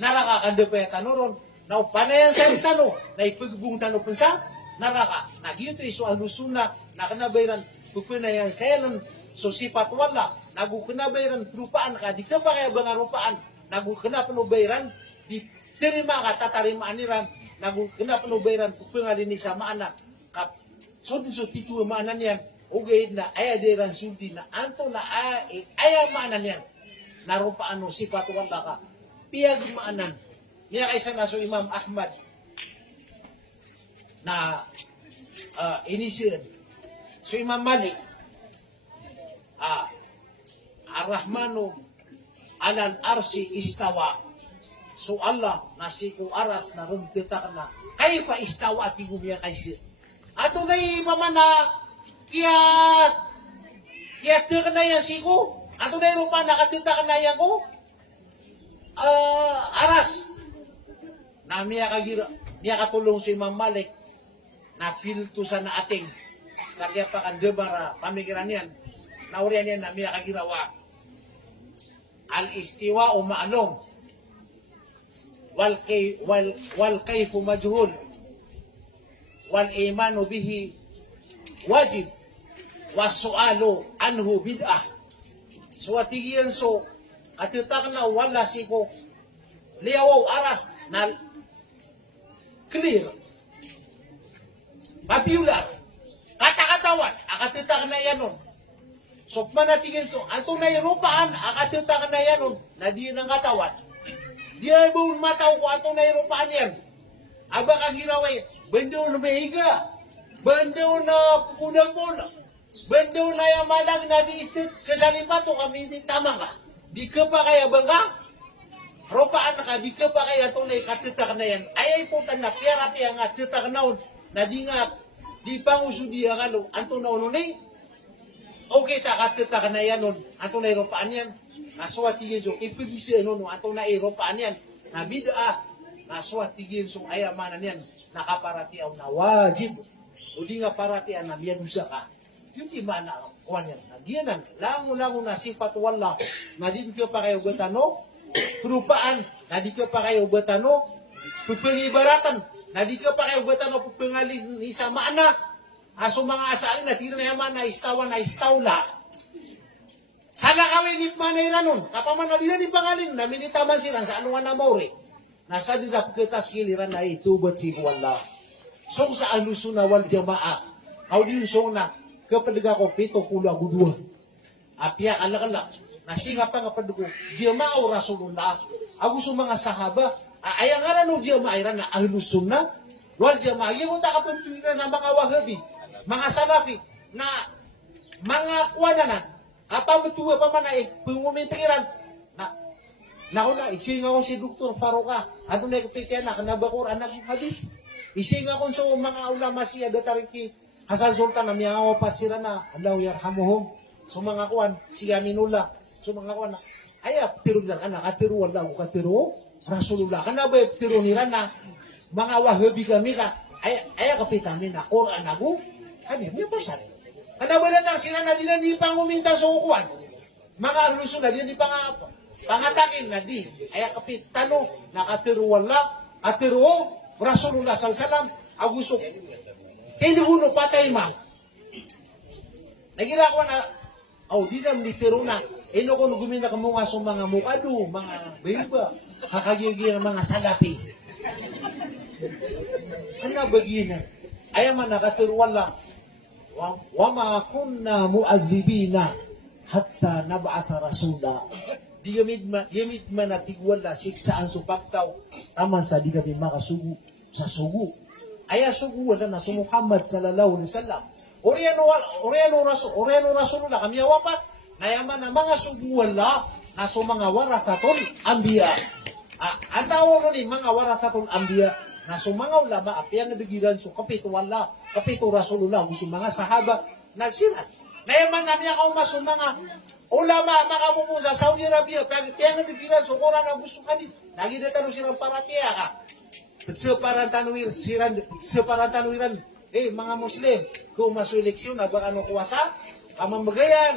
naraka, ada pa yung tano ron, na panayan sa tano, na ipagbubong tano pensa, naraka, na gito iso alusuna, na kanabayran, pupinayan selan, so sipat wala, nagukinabayran, rupaan ka, di ka pa kaya bang rupaan, nagukinapanubayran, di terima ka, tatarimaan niran, nagukinapanubayran, pupungalin ni sa maana, kap, so din so titu maanan yan, ugay na ayaderan sulti na anto na aya maanan yan, narupaan no, sipat wala ka, piyag maanan, niya kaysa na so Imam Ahmad, na inisir, so Imam Malik, Ar-Rahmanu alal arsi istawa. So Allah nasiku aras na rumtitak na kaifa istawa at tigumya kaisi. Ato na mamana kaya tika na yan siku. Ato na rupa nakatitak na yan ko. Aras na miya katulong si Imam Malik na pilto sa na ating sa kaya pa kandebara pamikiran yan. Naurian yan na miya kagirawa. Al-istiwa o ma'along. Wal kayfu majhul. Wal imanu bihi wajib. Was su'alu anhu bid'ah. So atigiyan so atitak na wala siko liyawaw aras na clear. Popular. Kata-katawan. Akatitak na yan nun. So, manatigin to, ato na irupaan, akatitak na yan, na di ng katawan. Di ay buong mataw ko, ato na irupaan yan. Aba kang hiraway, bendo na mahiga, bendo na kukunag-kuna, bendo na yung malang na diitit, sa salipato kami di tama ka. Di ka pa kaya bangga? Rupaan ka, di ka pa kaya ato na ikatitak na yan. Ay po tanak, kaya ang atitak na di nga, di pangusudi ang ano, anto na uno na okay, takatita na yan nun. Ato na iropaan yan. Naswatigin so, ipigisi nun, ato na iropaan yan. Nabida, naswatigin so, ayamanan yan. Nakaparatiaw na wajib. O di nga paratian na miyadusa ka. Yung di ba na, kuwan yan. Nagyanan, lango-lango na sipat wala. Na di ka pa kayo batano. Rupaan, na di ka pa kayo batano. Pupangibaratan, na di ka pa kayo batano. Pupangalis ni sa maana. Aso mga asalin na tira na yaman na istawla. Sana kawin nit manay ranon. Kapaman na nila ni pangalin. Naminitaman sila sa anuan na mauri. Nasa din sa pagkatas giliran na itubat si wala. Song sa alusuna wal jamaa. Aw din song na kapadaga ko pito pula gudua. Apya alak-alak. Nasinga pa nga padugo. Jamaa o rasulullah. Agusto mga sahaba. Ayang nga rin o jamaa iran na alusuna wal jamaa. Yung unta kapuntuin sa mga wahabi. Mga salafi na mga kuwananan kapamutuwa pa man ay pumumintiran na una ising ako si Dr. Faroka ano na ikapitian na kanabakor anak ng hadith ising ako so mga ulama siya datariki Hasan Sultan na mga wapat sila na Allah yarhamuhum so mga kuwan siya minula so mga kuwan na ay tiro na kana katiro wala ko katiro Rasulullah kana ba tiro nila na mga wahabi kami ka ay kapitan ni na Quran ako Hani, may pasal. Kanabalatan sila na di na di panguminta sa ukuan. Mga luso na di pangatakin na di. Ay kapit, tano, nakatiru wala, atiru, Rasulullah sallallahu agusok. Inuhuno patay ma. Nagira ko na, di na nitiru na. Ino ko nagumina ka mga sa mga mukado, mga beba, kakagigi ng mga salapi. Ano bagina? Ayaman nakatiru wala. Wama kunna mu'adzibina hatta nab'atha rasula. Di gamit man natigwala siksaan supaktaw taman sa di kami makasugu sa sugu. Aya sugu wala na sa Muhammad sallallahu alaihi wasallam. Oriano rasulullah kami awapat. Nayaman na mga sugu wala na sa mga warathatul anbiya. Ang tawag ni mga warathatul anbiya na sa mga ulama apyang nabigiran so kapito wala kapito Rasulullah gusto mga sahaba nagsirat nayaman namin ako mas mga ulama makamumo sa Saudi Arabia apyang nabigiran so Quran na gusto kanit nagidetano silang paratiya ka separan tanuwiran mga Muslim, kung masuleksyon na baka nung kuwasa, kamamagayan,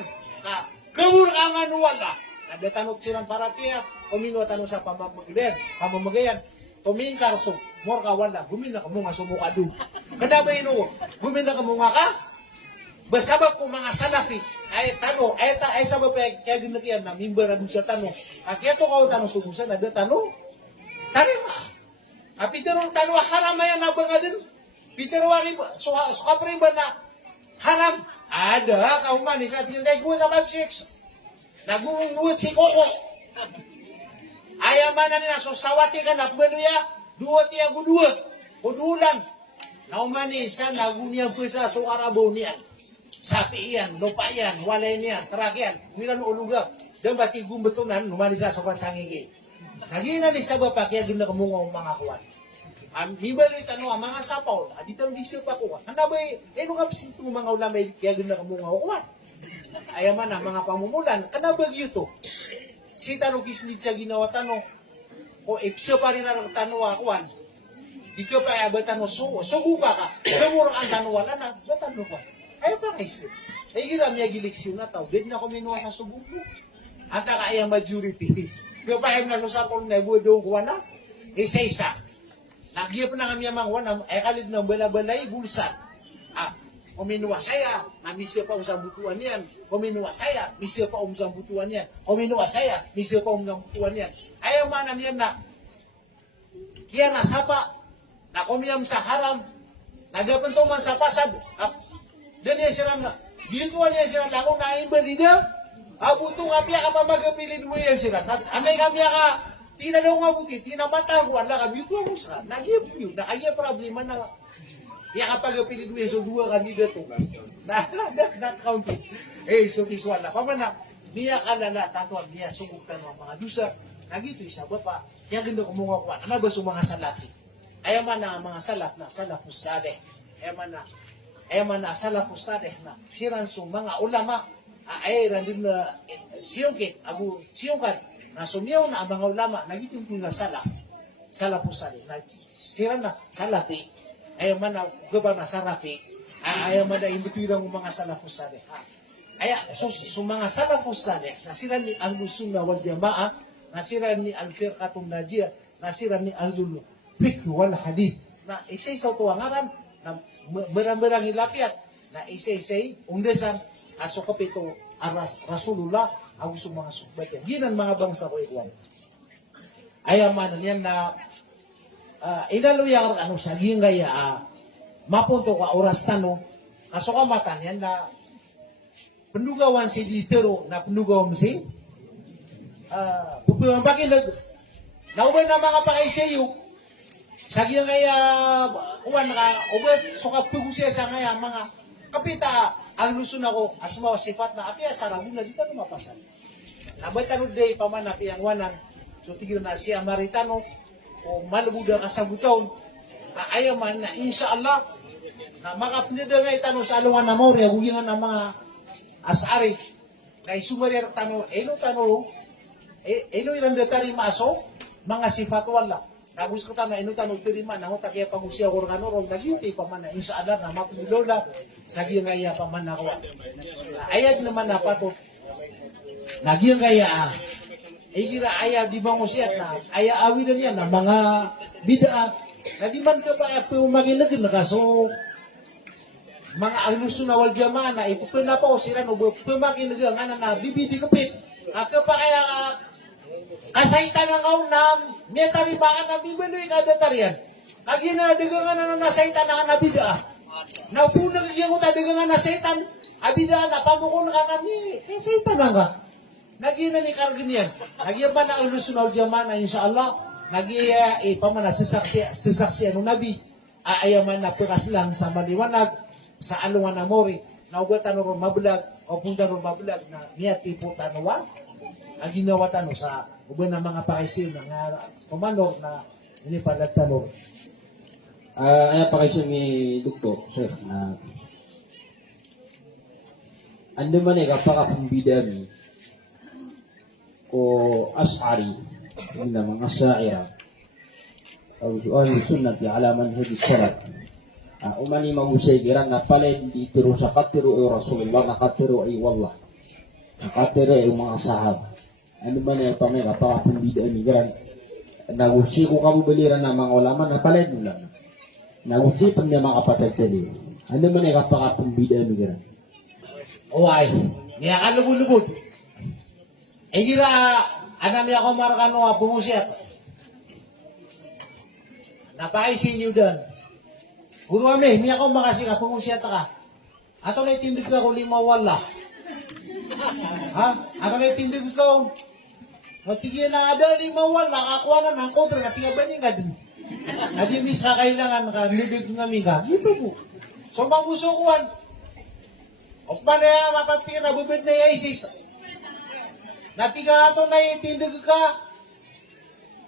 kabur ang anuan na. Nadatanok silang paratiya, kuminwa tanong sa pamamagayan, tumingkar so, mor ka wala, gumina ka mga sumukado. Kada ba ino, gumina ka mga ka? Basabab ko mga salafi, ay sabab kaya ginagyan na member ang siya tanong. Kaya to ka tanong sumusan, ada tanong. Tarima. Pitirong tanong, haramayan na ba nga din? Pitirong suka pa rin ba na haram? Ada, kaumanis at yung kay kuha ka mabsix. Nagungungud si Koko. Ayaman na nila, so sawati ka na, peluya, dua tiya gudua, kudulan. Naumanisan, nagunyang po sa sukarabo niyan. Sapi iyan, lupa iyan, walay niyan, terakyan, wilan uluga. Dan bati gumbatunan, numanisa sa pasangigi. Nagina ni sa bapa, kaya gina kamungaw mga kuwan. Mibaloy tanong ang mga sapaw, dito ang disyo pa kuwan. Handa ba nung absinto mga ulamay, kaya gina kamungaw kuwan. Ayaman na, mga pamumulan, kanabag yun to. Si tanong kislid sa ginawa tanong, o ipso pa rin ang tanong kuwan. Di ko pa tanong, suguba ka, sumurang ang tanong wala na, batanong ka. Ay pa kayo. Ay giram niya gileksyon na tao. Dito na kuminuha sa subuko. At kaya majority. Kaya pa yung nagusapong na doon kuha na. Isa-isa. Nagyap na kami ang mga ay kalid ng bala-balay bulsa. Kuminuha saya. Na misyo pa sa butuan yan. Kuminuha saya. Misyo pa sa butuan yan. Kuminuha saya. Misyo pa sa butuan yan. Ayaw manan yan na. Kaya nasapa. Na kumiyam sa haram. Nagapanto man sa pasad. Dan niya sila na, ginagawa niya sila lang kung naimbalida, abutong apya ka pa magapilid mo yan sila. Amay kami ka, tinanaw nga buti, tinamata ko, wala ka, bito mo sa, nagyap yun, nakaya problema na, iya ka pagapilid mo yan, so dua kandidato, not counted. So tiswala, pamana, niya ka lala, tatuan niya, sumukan ng mga dusa, nagito isa ba pa, kaya ganda ko mga kuwan, ano ba sa mga salati? Ayaman na mga salaf na salafus saleh, ayaman na salafus saleh na siran sa mga ulama ay randin na siyungkit abu siyungkat na sumiyaw na ang mga ulama nagitungtong na salafus saleh na siran na salafi ayaman na gaba na sarafi ayaman na imbituirang mga salafus saleh so mga salafus saleh na siran ni al-sunnah wal jamaah na siran ni al-firqatul najiyah na siran ni al-fiqh wal hadith na isa-isa tuwangaran na berang-berang hilapiat na isa-isay undesan aso kapito Rasulullah ang gusto mga subat yan. Ginan mga bangsa ko ikwan. Ayaman yan na inaluyang sa gingaya mapunto ka oras tano aso kamatan yan na pendugawan si ditero na pendugawan si pupimambaki naubay na mga pakaisayo sa gingaya uwan ka, ubet, so kapag siya sa ngaya, mga kapita, ang lusun ako, asmaw sifat na apya, sarabong na dito lumapasan. Nabatanod day, paman na piyang wanan, so tigil na siya maritano, o malubuda ka sa butaw, ayaw man na, inshallah, na makapnida nga itanong sa alungan na mo, reagugingan ng mga asari, na isumarir tanong, ino ilang datari maso, mga sifat wala. Tapos ko tanong, ino tanong tirima, nang utak iya pag-usya ko rin ano, nagyuti pa man na, inshallah na mapulola, saging nga iya pa man na kawan. Ayad naman na pato, nagyang kaya, gira ayaw di ba ngusyat na, ayaw awin na niya na mga bidaan, na di man ka pa pumaginagin na kaso, mga alusun na wal jama na, ipupina pa o sila no, pumaginagin nga na bibidi kapit, pa kaya kasaitan ng kaunam, may taribakan na bibiloy na datarian. Kagi na dagangan na nasaitan na nabida. Napunang yung dagangan na saitan, abida na pamukon ka kami, saitan na nga. Nagina ni Karginian. Nagyan pa na alusunal jaman na inshallah, nagyaya pamana sisaksi ano nabi, ayaman na pekas lang sa maliwanag, sa alungan na mori, na ubatan ro mabulag, o punta ro mabulag na miyati po tanawa, ang ginawa tanong sa uban ng mga pakaisil ng kumanor na inipalag tanong. Ay pakaisil ni Dr. Chef na ando man kapakapumbidami o as'ari ng mga sa'ira o su'al sunnati ala manhaj as-salaf umani magusay giran na palen di tiro sa katiro ay Rasulullah na katiro ay wallah. Na katiro ay mga sahab. Ano ba na yung pamay kapapambida ni giran? Nagusi ko kabubaliran ng mga ulama na palen mo lang. Nagusi pag niya mga kapatid. Ano ba na yung kapapambida ni giran? Uway, niya ka lubod-lubod. Eh gira, anak niya ako marakano nga pumusiat. Napaisin niyo doon. Guru ame, niya ako makasi ka pumusiat ka. Ato na itindig ka ko lima wala. Ha? Ato na itindig ka. Matigyan na ada lima wala, nakakuha na ng kontra, napiyabanin ka din. Adi misa kailangan ka, nidig nga ka. Dito po. So mabusukuan. O pa na mapapir na bubid na ISIS. Natiga ato na itindig ka.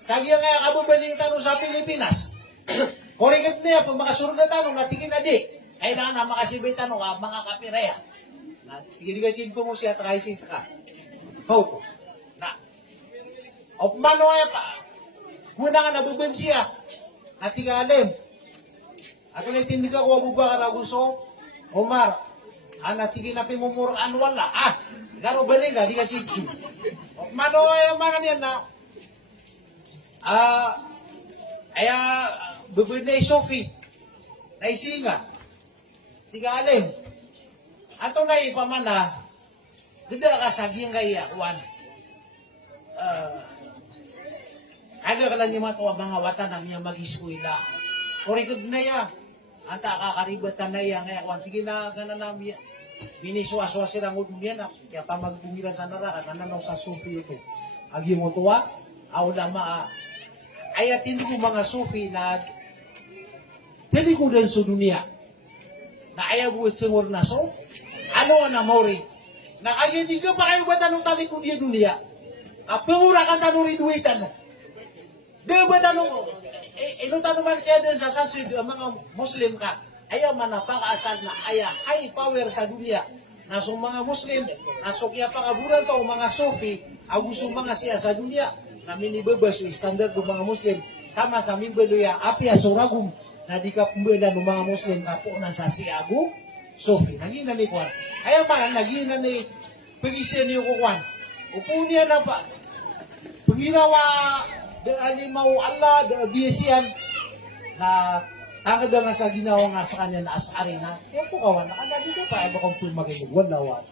Sagya nga kababalik tanong sa Pilipinas. Korigad niya, pag makasurga tanong, natigin na di. Kailangan na makasibay tanong ka, mga kapiraya. Natigiligasin ko mo siya, at ISIS ka. How? Na. O mano ay pa. Guna nga nabubid siya. Natiga alim. Ato na itindig ka, kuwa buba ka na gusto. Omar. Tigin na pimumuraan wala. Garo balik ka, di ka sitsu. Mano ay mga niyan na, bubud na Sophie, na isinga, siga alim. Ato na ipamana, ganda ka saging kay Akwan. Ano ka lang yung mga wata na niya mag-iskuila. Korikod na ya. Anta kakaribatan na ya. Ngayon, kung tigil na gana namin yan. Biniswa-swa silang udumyan. Kaya pa magbumiran sa narakan. Nananaw sa sufi ito. Agi mo tuwa. Aw lama. Ayatin ko mga sufi na talikudan sa dunia. Na ayabuot singur na so. Ano na mori. Nakagindi ka pa kayo ba tanong talikod yung dunia? Pangura ka tanong riduitan mo. Di ba tanong, ino tanong man kaya din sa sasid, mga Muslim ka, ayaw man napakaasal na high power sa dunia. Nasong mga Muslim, nasong kaya pakaburan to, mga Sufi, gusto mga siya sa dunia, na minibabas yung standard ng mga Muslim, tama sa mimbaluya, apya suragum, na di ka pumbila ng mga Muslim, kapunan sa siyago, Sufi. Naginan ni Kwan. Ayaw man, naginan ni, pag-isya niyo ko Kwan. Upo niya na pa, pagirawa, da alimaw Allah, da biyasiyan, na tangad nga sa ginawa nga sa kanya na asari na, kaya po kawan, nakanda dito pa, iba kong pumaginig, wala.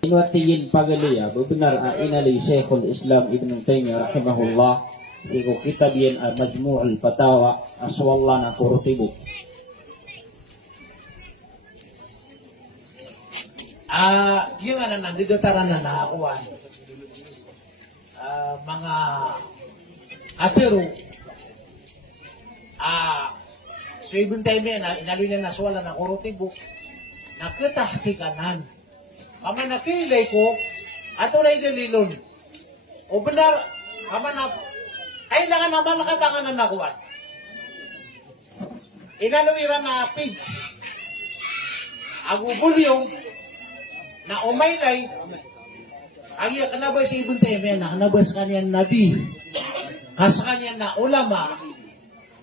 Inwatiyin pagaluya, benar inali Syekhul Islam Ibn Taymiyah rahimahullah, iko kitab yan Majmu'ul Fatawa, aswallah na kurutibu. Yung ano na, didataran na nakakuha. Mga atero, so ibon tayo na, inaloy na naswala na kurutibo, nakatahkikanan. Ama nakilay ko, ato na idalilon. O benar, ama na, kailangan naman nakatangan na nakuha. Inaloy na page. Agubulyong, na umaylay, ang iya kanabay sa ibon tayo na, kanabay sa kanyang nabi, kas kanyang na ulama,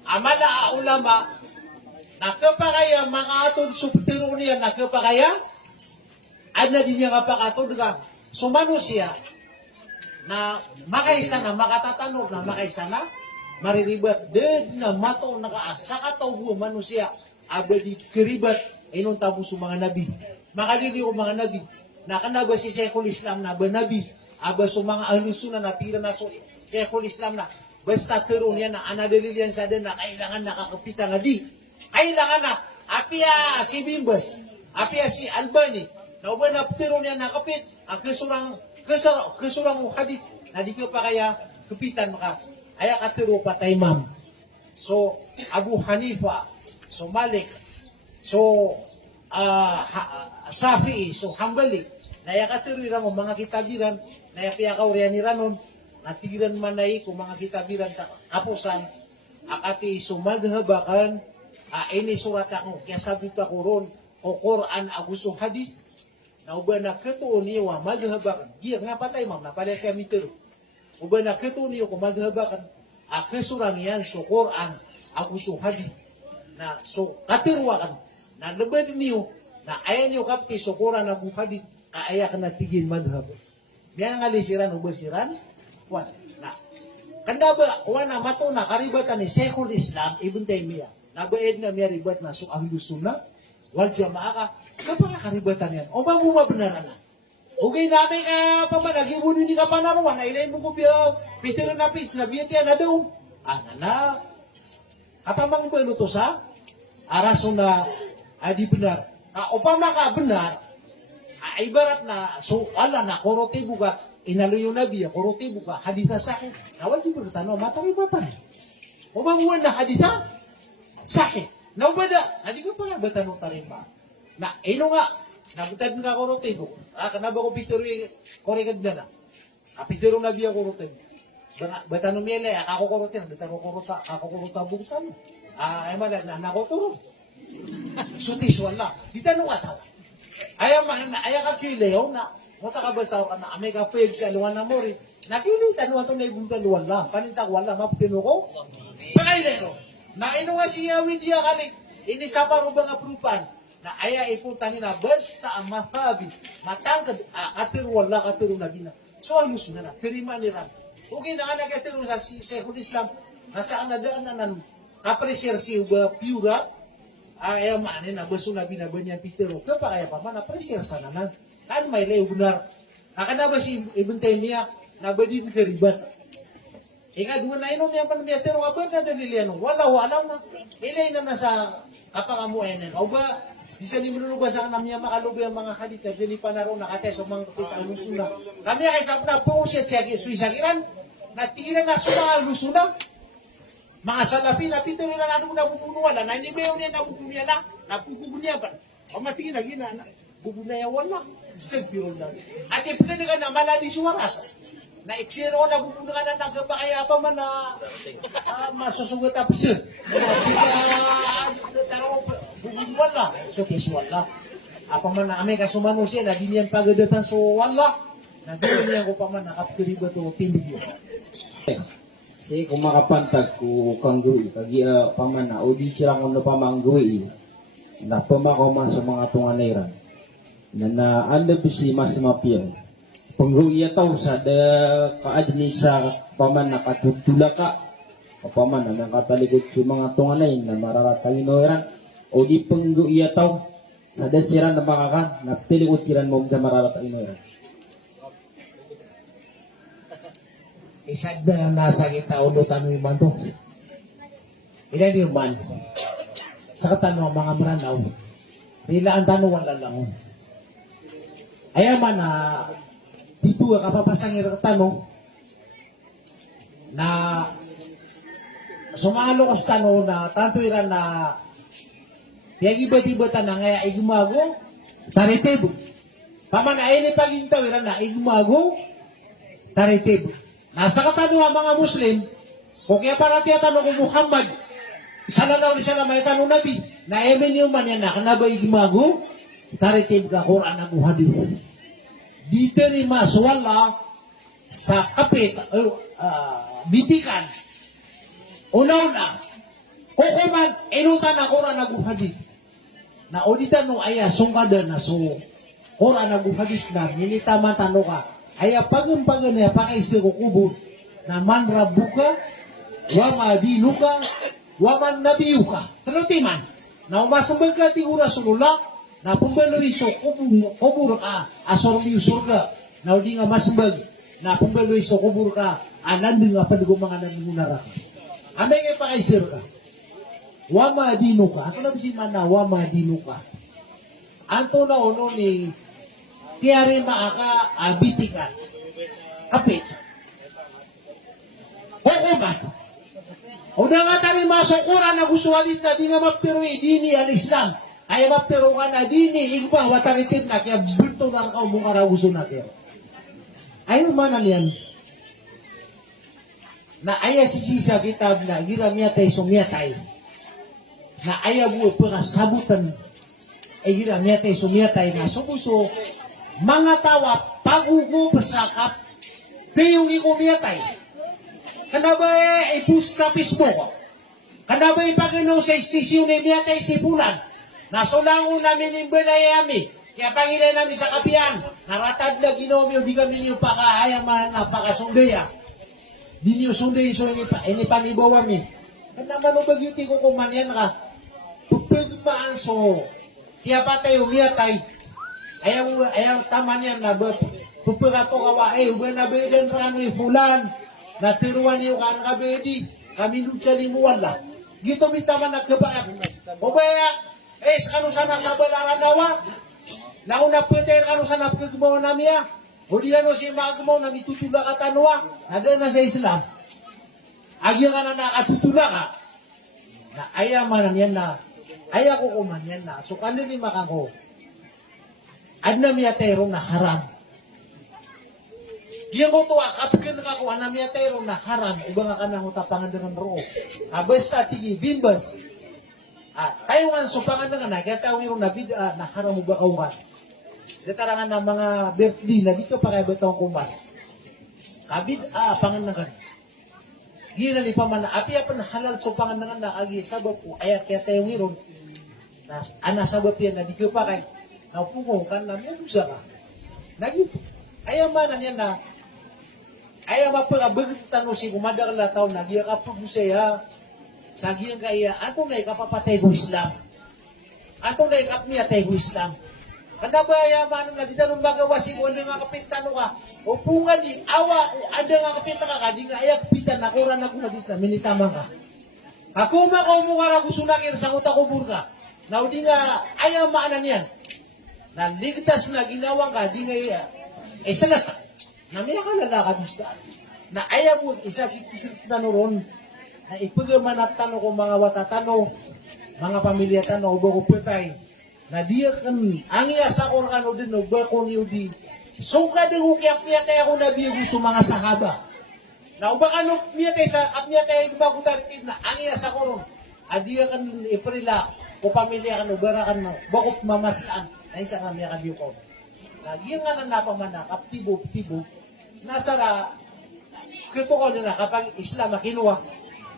amala ulama, nakapakaya mga atong subtiro niya, nakapakaya, na din niya kapakatod ka, sumano siya, na makaisa na, makatatanong na, makaisa na, mariribat, dead na mato, nakaasakataw buo, mano siya, abadi kiribat, inong tabo sa mga nabi. Makaliliw ko mga nabi, nakanaba si Syekhul Islam na ba nabi, aba sa mga alusunan na tira na so Syekhul Islam na, basta tiro niya na anadalilian sa din na kailangan nakakapita nga di. Kailangan na, apia si Bimbas, apia si Albani, na ba na tiro niya nakapit, ang kasurang hadith, na di ko pa kaya kapitan maka, kaya katiro pa tayo ma'am. So, Abu Hanifa, so Malik, so, Safi, so Hambali, naya katiriran mo mga kitabiran, naya piyakaurian ni Ranon, natigiran man na kung mga kitabiran sa kapusan, akati sumadhabakan, ini surat ako, kaya sabi ko ron, o Quran aguso hadith, na uba na ketuon niyo, madhabakan, giyak nga patay ma'am, napalya siya mitero, uba na ketuon niyo kung madhabakan, kesurang yan, so Quran aguso hadith, na so katiruan na laban niyo na ayan niyo kapti sukura na bukadit kaaya ka na tigin madhab. Yan nga lisiran o basiran? Wan. Na. Kanda ba, wana mato na karibatan ni Sheikhul Islam, Ibn Taymiyyah. Nabaed na may ribat na so ahlu sunnah, wal jamaah ka, kapag karibatan yan, o ba mo mabenaran na? Okay namin ka pa man, nagibunin ni ka panaruan, na ilay mo ko pitiro na pits, na biyati na daw. Na, kapamang ba ito sa? Araso na, di benar. O pa maka benar, ibarat na, so, ala na, korote buka, inaluyo nabi, korote buka, hadita sa akin. Nawajib bertanong, matang-matang. O ba muwan na hadita? Sa akin. Naubada, hindi ko pa nga bertanong tarimba. Na, ino nga, nabutad nga korote buka. Kanaba ko pitiro kore kagda na. Pitiro nabi ako korote buka. Bertanong miyala, ako korote, bertanong korota, ako korota buka mo. Ay malag na, nakoturo. Sutis wala. Di tanong ataw. Ayaw ka kilayaw na, mata ka basaw ka na, may kapag sa luwan na mo rin, nakili, tanuan to na ibang taluan lang, panintak wala, mapitino ko, pakailero, na ino nga siya windiya kalik, ini sa parubang aprupan, na aya ipunta nila, basta ang mathabi, matangkad, katiru wala, katiru na gina, so alus na na, terima nila, okay na nga nagkatiru sa Sheikhul Islam, nasaan na daan na nan, kapresir si Uba Piura, ayaw maanin na baso na binabanyan pitero. Kaya kaya pa man, apresiar sana na. Kan may leo benar. Kakana ba si Ibn Taymiyyah, nabadin karibat. Ika dua na inon niya pa namin, pero abad na dalilian. Wala na. Ilay na nasa kapangamuayan. O ba, di sa limununog ba sa kanamya makalubi ang mga kadita, dili pa na rin nakates o mga kapita ang lusuna. Kami ay sa na puset siya suisakiran, natigilan na sa mga lusuna. Mga salapi, napitero na natin nabubunuan na, hindi mayo niya nabubunuan na, nabubunuan pa. O matingin na gina, bubunuan wala. Stag piro na. At ipinag na malali suwaras. Na iksiro ko nabubunuan na nagpakaya pa man na masusugot ang pisa. Mga taro, bubunuan na. So, kes wala. Apa man na kami kasumano siya, na di niyan pagadatan so wala. Na di niyan ko pa man nakapkiriba to tindig yun. Si kung makapantag ko kang gui, kagi paman na, o di sila kung napamang gui, na pumakoma sa mga tunganiran, na anda bisi mas mapil. Penggui ataw sa da kaadni sa paman na katutula ka, o paman na nakatalikod sa mga tunganay na mararatalinoran, o di penggui ataw sa da siran na makakan, na pilikod siran mo sa mararatalinoran. Isag na nasa kita unutan mo yung manto. Ilan yung man? Sa katanong, mga maranaw, nila ang tanong wala lang. Ayaw man na dito ka kapapasang yung tanong na sumalo ko sa tanong na tanto iran na piyag-ibat-ibatan na ngaya igumago, taritib. Paman na ini pagintaw iran na igumago, taritib. Nasa katanungan mga Muslim, kung kaya para tiyatanong ko Muhammad, sallallahu alaihi wasallam ay tanong Nabi, na emin yung man yan na, kanaba igmago, taritib ka Quran ang hadith. Dito rin maswala sa kapit, bitikan, una-una, kukuman, inutan na Quran ang hadith. Na ulitan nung aya, sungkada na so, Quran ang hadith na, minitaman tanong ka, aya pagumpangan niya pakaisi ko kubur na man rabuka, wa madinuka, wa man nabiyuka. Terutiman, na umasambag ka ti Rasulullah, na pumbaloy so kubur ka, asor miyo surga, na udi nga masambag, na pumbaloy so kubur ka, alanding nga padugo mga naningunara ka. Amay nga pakaisir ka, wa madinuka, ako na bisin man na wa madinuka. Anto na uno ni kiyari maaka abitikan. Kapit. Hukuman. O na nga tari masukuran na gusualit na di nga maptiro dini al-Islam. Ay maptiro ka na dini igba wataritin na kaya bulto na ka umungara gusto natin. Ayaw manan yan. Na aya sisisa kitab na giramyatay sumyatay. Na ayaw mo sabutan ay giramyatay sumyatay na sumuso mga tawa, pagugo, pasakap, kayong ikumiyatay. Kanaba ipus sa Facebook. Kada ba ipagano sa istisyon ni Miyatay Sipulan, nasulangon namin yung belayami, kaya pangilay namin sa kapiyan, naratad na ginomyo, di kami niyo pakahayaman na pakasundaya. Di niyo sunday so ini panibawa mi. Kada man bagyuti ko kumanyan ka, pagpagmaan so, kaya patay umiyatay, ayaw taman yan na pupagato kawa, uban na bedan rano ipulan, natiruan niyo kan kabedi, kami nun sa limuan lang. Gito bitaman nagkabaak. O baya, ano sana sa balaran dawa? Nauna pwede ano sana pagkumawa namin ya? O di ano si magkumawa na mitutula ka tanwa? Nada na sa Islam. Agya ka na nakatutula ka. Na ayamanan yan na, ayaw ko kuman yan na. So kanili makako, adna miya terong na haram. Diyan ko to, kapag nakakuha na miya terong na haram, iba nga ka nang utapangan dengan roo. Basta tigi, bimbas. Tayo nga supangan na nga na, kaya tayo nga na haram mo ba kauman. Ditarangan na mga birthday na dito pa kaya betong kuman. Kabid, pangan na nga. Gina ni paman na, api apa na halal supangan na nga na, agi sabab ko, ayat kaya tayo nga ana sabab yan na dito pa kaya, naupungong kan na, may dusa ka. Nagito. Ayamanan yan na, ayaw mapagabagit tanong si kumadakala tao na giya ka po siya sa giyang kaya atong na ikapapatay ko Islam atong na ikapniyatay ko Islam kada ba ayamanan na di tanong magawa si kung nga kapitano ka o pungan di awa o ada nga kapita ka di nga ayak pitan na kuran ako na dito minitamang ka ako makaumukara ko sunakir sa utakubur ka na di nga ayamanan yan na ligtas na ginawang ka di nga iya isa na namiya ka lalakad gusto. Na ayaw mo, isa kikisit na noon, na ipagaman at tanong kung mga watatano, mga pamilya tano, ubo ko putay, na diya kan, ang iyasa ko na kano din, ubo ko niyo di, so ka din hukiyak miyatay ako na biyo gusto mga sahaba. Na uba kano miyatay sa, at miyatay bago taritin na, ang iyasa ko ron, adiya kan iprila, o pamilya kan, ubara kan, bakot mamaslaan, na isa ka miya kadiyo ko. Lagi nga na napamanakap, tibo, nasara, kito ko nila kapag Islam makinuha,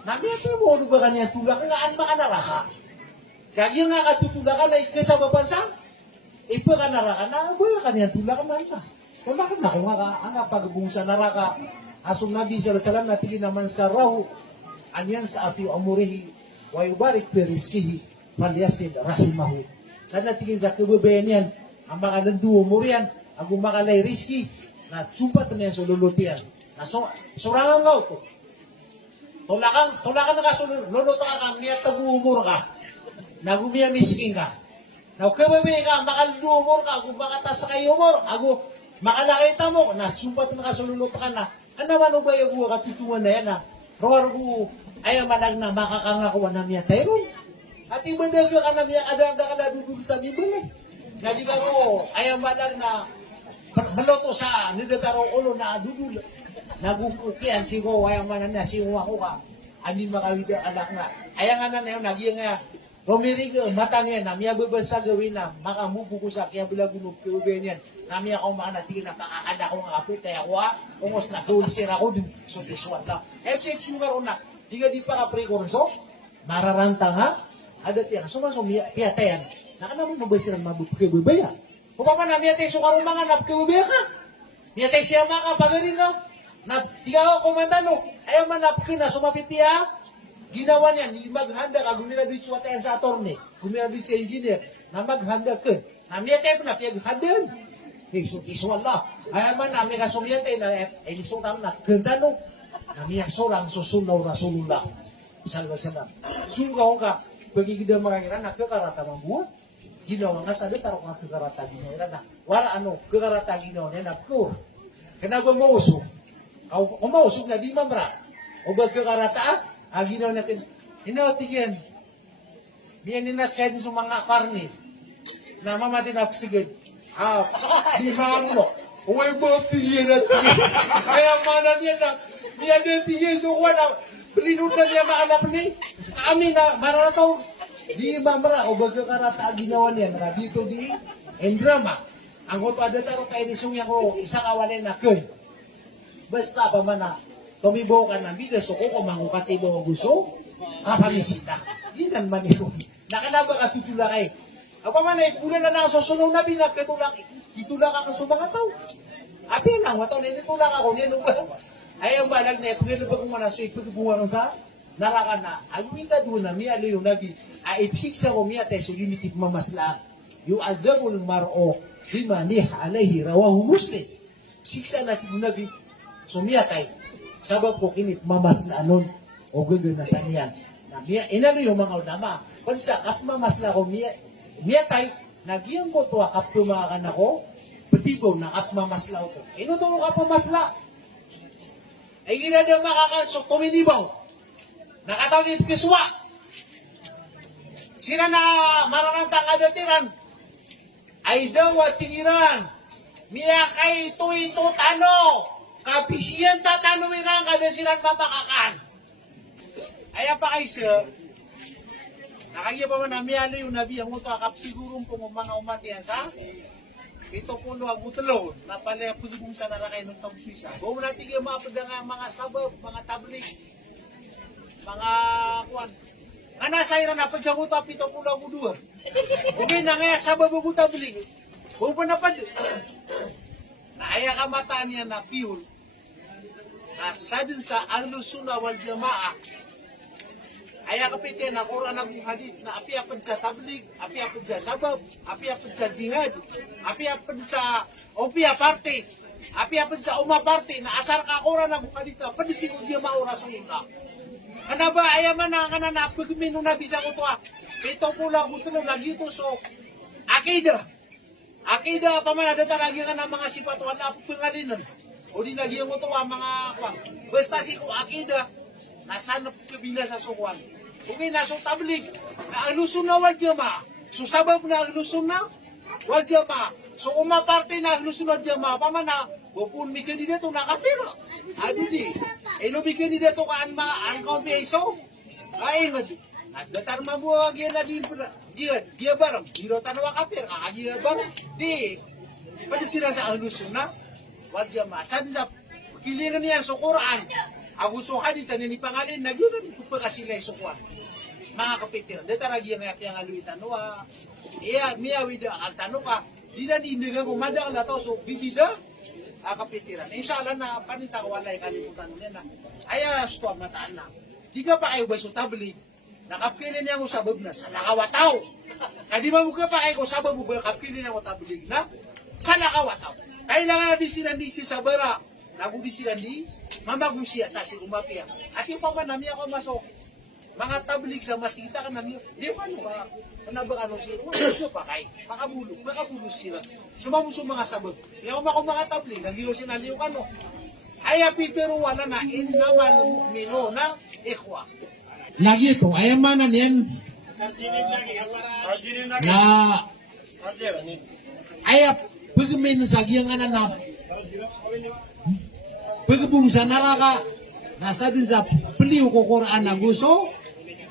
namiyate mo, ano ba kanya tulak, nga an makanaraha. Lagi nga katutulakan na ikasa babansa, ipa ka naraka na, boy, kanya tulakan na ito. Tulakan na, kung nga pagbungsa naraka, asong nabi salam natigin naman sa rahu, anyan sa atiu amurihi, wayubarik periskihi, maliasin rahimahu. Sa natigin sa kababayan yan, ang mga nanduo mo riyan, ang gumakalay riski, na sumpat na yan sa lulutian. Na surangan nga ito. Tulakan na ka sa luluta ka, miya tagu-umur ka. Nagumiya misking ka. Na kababi ka, makaluumur ka, kung makatas sa kayo umur, ako makalakita mo, na sumpat na ka sa luluta ka na, ano man ba yung katutungan na yan na, rawar ko, ayaw manag na makakangakuha na miya tayo. At ibandag ka na miya, adanda ka na dudug sa mibalay. Jadi ko, ayaw malang na maloto sa nidataro ulo na dudul. Nagukukian sigo, ayaw malang na sigo ako ka. Anin makawida anak nga. Ayaw nga na yun, nagyang nga. Romirig, matang yan, namiya babasa gawin na, makamubo ko sa kaya bila gunub kiubin yan. Namiya ko makanatigin na pakakada ko nga kapit, kaya ko umos na kulsir ako din. So diswat lang. F-shape sungar na, di ka di pa kaprekorso, mararantang ha? Adat yan, piyatayan. Nakanaman mo ba silang mabukibibaya? Kung pa man na miyatay sukarong mga napkibibaya ka. Miyatay siya mga pagarin ka. Na tiga ko kumandano. Ayaw man napkin na sumapipiya. Ginawa niyan, maghanda ka. Gumila dito sa attorney. Gumila dito sa engineer. Na maghanda ka. Na miyatay ko na piyaghandan. Isu Allah. Ayaw man namin ka sumiyatay na ilisong tamo na gandano. Na miyak sorang susunaw Rasulullah. Sallallahu. Sungaw ka. Pagigida makakira na kakarata mambuhat. Ginawa nga sabi, tarok nga kakarata ginawa na. Wala kakarata ginawa na napko. Kaya mausog. Kung mausog na, di mamra. O ba kakarata, ginawa natin. Tingin. Biyan ninatsayin sa mga karni. Na mamati napsigid. Di mo. Uy mo, tingin natin. Kaya manan yan na. Biyan na tingin. So, wala. Linunan niya maalap ni. Kami na, marataw. Di mamra, o baga karata ginawa niya, na dito di, en drama. Ang koto ada taro kayo ni Sungya ko, isa kawalan na kun. Basta pa man na, tumibo ka na, bida so ko, kumangukati mo gusto, kapalisita. Ginan man ito. Nakanaba ka tutula kay. Ako man ay kulang na nang susunod na binak katulak. Itulak ka sa mga tao. Abi lang wato ni tulak ako ni ba. Ayaw balag na pagano ba kung manaso ipagbuwan sa naraka na. Ang minta doon na mi ali yung nabi ay ipsiksa ko mi ate so unity mamasla. Yung agabul maro bima ni alayhi rawahu muslim. Siksa na yung nabi so mi atay. Sabab ko kinit mamasla nun o gagawin na taniyan. Na miya inano yung mga ulama. Pansa kap mamasla ko miya tay nagyang ko to kap tumakan ako. Petigo na kap mamasla ko. Inutulong ka pamasla. Ay gina daw makakasok tuminibaw. Nakatawag yung kiswa. Sila na maranantang adatiran. Ay daw at tingiran. Miya kay ito tano. Kapisiyan tatanuwiran kada silang mapakakan. Ay pa kay sir. Nakagya pa man na miya yung nabi ang ito akap sigurong pong mga umatiyan sa ito po no agutalo na pala pagibong sa narakay ng tawag Suisa. Buong natin yung mga sabab, mga tablik, mga kuwan. Nga nasayra na pagsaguta pito po na agudua. Okay na nga sabab ang tablik. Buong pa na pa naaya kamataan niya na piyul na sadin sa Ahlussunnah wal Jamaah aya kapite na Quran ang hadith na api apad sa tablig, api apad sa sabab, api apad sa jihad, api apad sa opia party, api apad sa uma party na asar ka Quran ang hadith na padisi ko diya mao Rasulullah. Kana ba aya man na kana na pagmino na bisa ko to. Ito pula ko tulo lagi to so akida. Akida pa man ada lagi ka na mga sifat wala pangalinan. O di lagi mo to mga kwang. Basta si ko akida nasanap kabila sa sukuan. Okay, nasong tablig na Ahlussunnah wal Jamaah. So sabab na Ahlussunnah wal Jamaah. So umaparte na Ahlussunnah wal Jamaah. Pamana, bukun mi kandidato nakapira. Adi di. Elo mi kandidato ka an kompiso. Ay ngad. At datar mabuha gya na di dia barang. Giro tanwa kapir. Dia barang. Di. Pada sila sa Ahlussunnah wal Jamaah. Sa kilingan niya sa Quran. Ako so hadith ni pangalin na gano'n ko pa kasi lay sukuan. Mga kapitiran, dito lagi yung yang aluitan wa. Iya miyawi da altano ka. Di na nindigan ko madang na to so bibida kapitiran. Inshallah na panita ko walay kalimutan niya na. Aya sto mataan na. Di ka pa kayo ba so tabli? Nakapili niya ko sabab na sa nakawataw. Kadi ba mo ka pa kayo sabab mo ba kapili niya ko tabli na sa nakawataw. Kailangan na di sa bara. Nagudi sila di mamagusiya ta si umapia. At yung paman nami ako masok. Mga tablig sa masita ka nami. Di ba ano ba? Ano ba siya? Wala pa kay. Makabulo sila. Sumamuso mga sabot. Yung mga tablig, nagilo sila yung ano. Ay pero wala na innamal mu'minu na ikhwa. Lagi ito, ay manan yan na ay pagmin sa giyang anan pagkabung sa naraka, nasa din sa peliw ko Quran na gusto,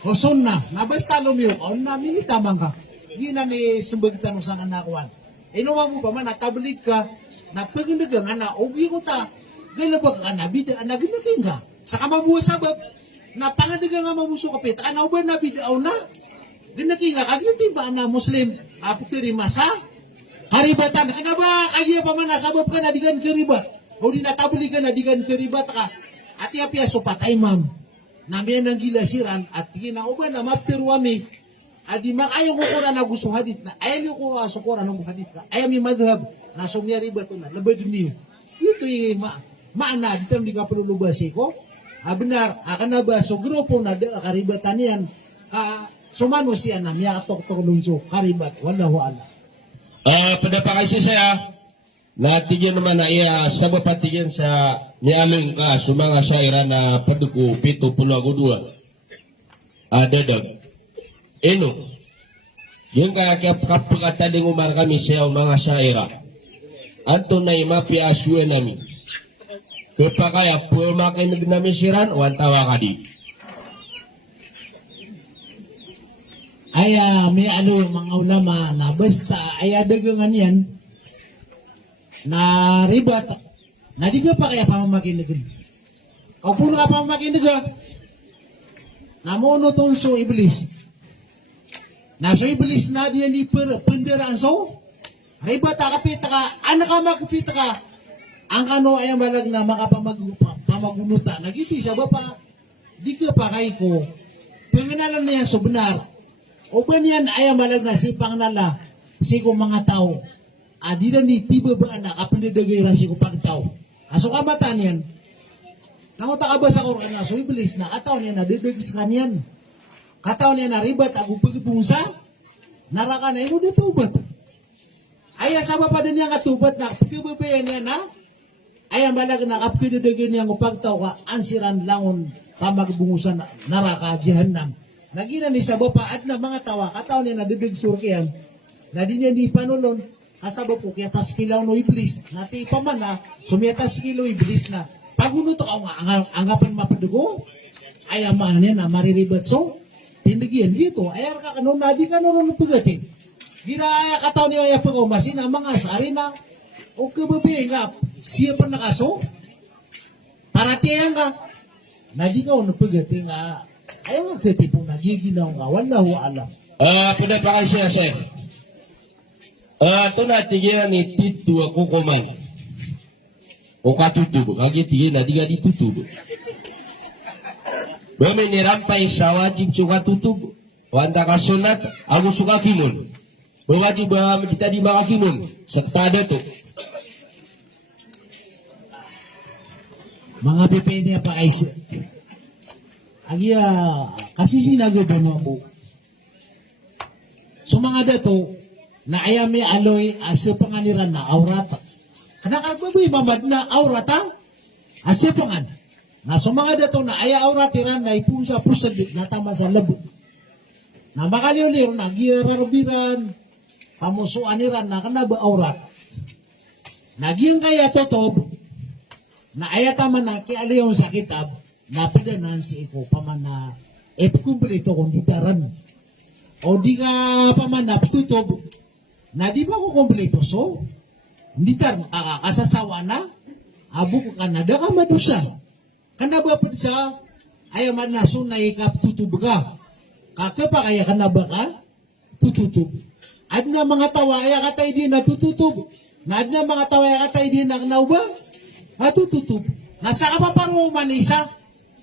o sunna, na basta lumiw, o namin itamang ka. Gina ni sumbagitan mo sa kanakwan. Inuwa mo pa man, natabalik ka, na pagkinagang na, uwi ko ta, galabak ka na, bida, na ginating ka. Sa kamabuha sabab, na pangadaga nga mamuso kapit, anaw ba na bidaaw na? Ginating ka, kagyuntin ba na Muslim, aputiri masa, haribatan, kana ba, kagya pa man, nasabab ka na, digan karibat. O di natabuli ka na digan keribat ka. At iya so patay ma'am. Nami ang gilasiran at ginauban na maptiruami. Adi makayo ko na nagusto hadit na. Ayaw ko asukura ng hadit ka. Ayaw mi madhab na sumyari ba ito na. Labad niyo. Ito yung maana. Dito hindi ka palulubasi ko. Benar. Akan na ba so grupo na karibatan yan. Sumano siya na. Miya katok-tok lunso. Karibat. Wallahu ala. Pada pakay saya. Natigyan naman na iya sa patigyan sa nialing ka sa mga saira na paduko pito pulo agudua. Dadag. Eno. Yung kapagkataling umar kami sa mga saira. Anto na imapi aswe namin. Kapakaya po makinig namin siran o antawa ka di. Ay may mga ulama na basta ay dagangan yan na ribat, na di ka pa kaya pamamakinig. O puno ka pamamakinig. namono tong so iblis. Na so iblis na din ni penderaan so. Riba ta kapita ka, anak ka makapita ka. Ang ano ay malag na makapamagunuta. Nagiti sa bapa, di ka pa kay ko. Panganalan niya so benar. O ba niyan ay malag na si pangnala, si ko mga tao. Adi na ni tiba ba anak, apandadagay rin si ko pagtao. Aso kamatan yan. Nanguta ka ba sa Quran na so iblis na ataw niya na didagis ka niyan. Kataw niya na ribat ako pagibungsa. Naraka na ino ditubat. Aya sama pa din niya katubat na pagkibabayan niya na. Aya malag na kapkidadagay niya ko pagtaw ka ansiran langon pamagbungusan naraka jahannam. Nagina ni sa bapa at na mga tawa kataw niya na didig surkiyan. Na di niya di panulon. Kasaba po kaya tas kilaw no iblis. Nati pa man na sumiyatas kilo iblis na. Paguno to ang anggapan mapadugo. Ay aman niya na mariribat so. Tindigian dito. Ay ka kanon na di ka nanon tugatin. Gina ay kataw niya ay pagkumasin ang mga sari na. O kababi nga. Siya pa nakaso. Paratiyan ka. Na di ka o napagatin nga. Ay mga katipong nagiginaw nga. Wallahu alam. Puna pa kayo siya, sir. Ito na tigyan ni Tito ako kuman. O katutubo. Kagi tigyan na di ka ditutubo. Bumi nirampay sa wajib suka tutubo. Wanda ka sunat, ako suka kimon. Bawajib ba kita di makakimon. Saktada to. Mga pipede pa ay agya kasi sinagod mo ako. So mga dato na ayami aloy asa panganiran na aurata. Kanakababoy mamad na aurata asa pangan. Na so mga dato na aya auratiran na ipunsa pusad na tama sa labo. Na makaliw-liw na giyararbiran pamusuaniran na kanaba aurat. Nagyang kaya totob na ayataman na kialayaw sa kitab na padanan si iko paman na epikumpleto kung ditaran. O di ka paman na tutob na di ba ko kompleto so ditar makakasasawa na abo ko kanada ka madusa. Kanaba pa sa ayaman na sunay ka tutob ka. Kakapa kaya kanaba ka tututob. Ad na mga tawa ay katay din na tututob. Na ad na mga tawa ay katay din na nauba. Tututob. Nasa kapaparo manisa.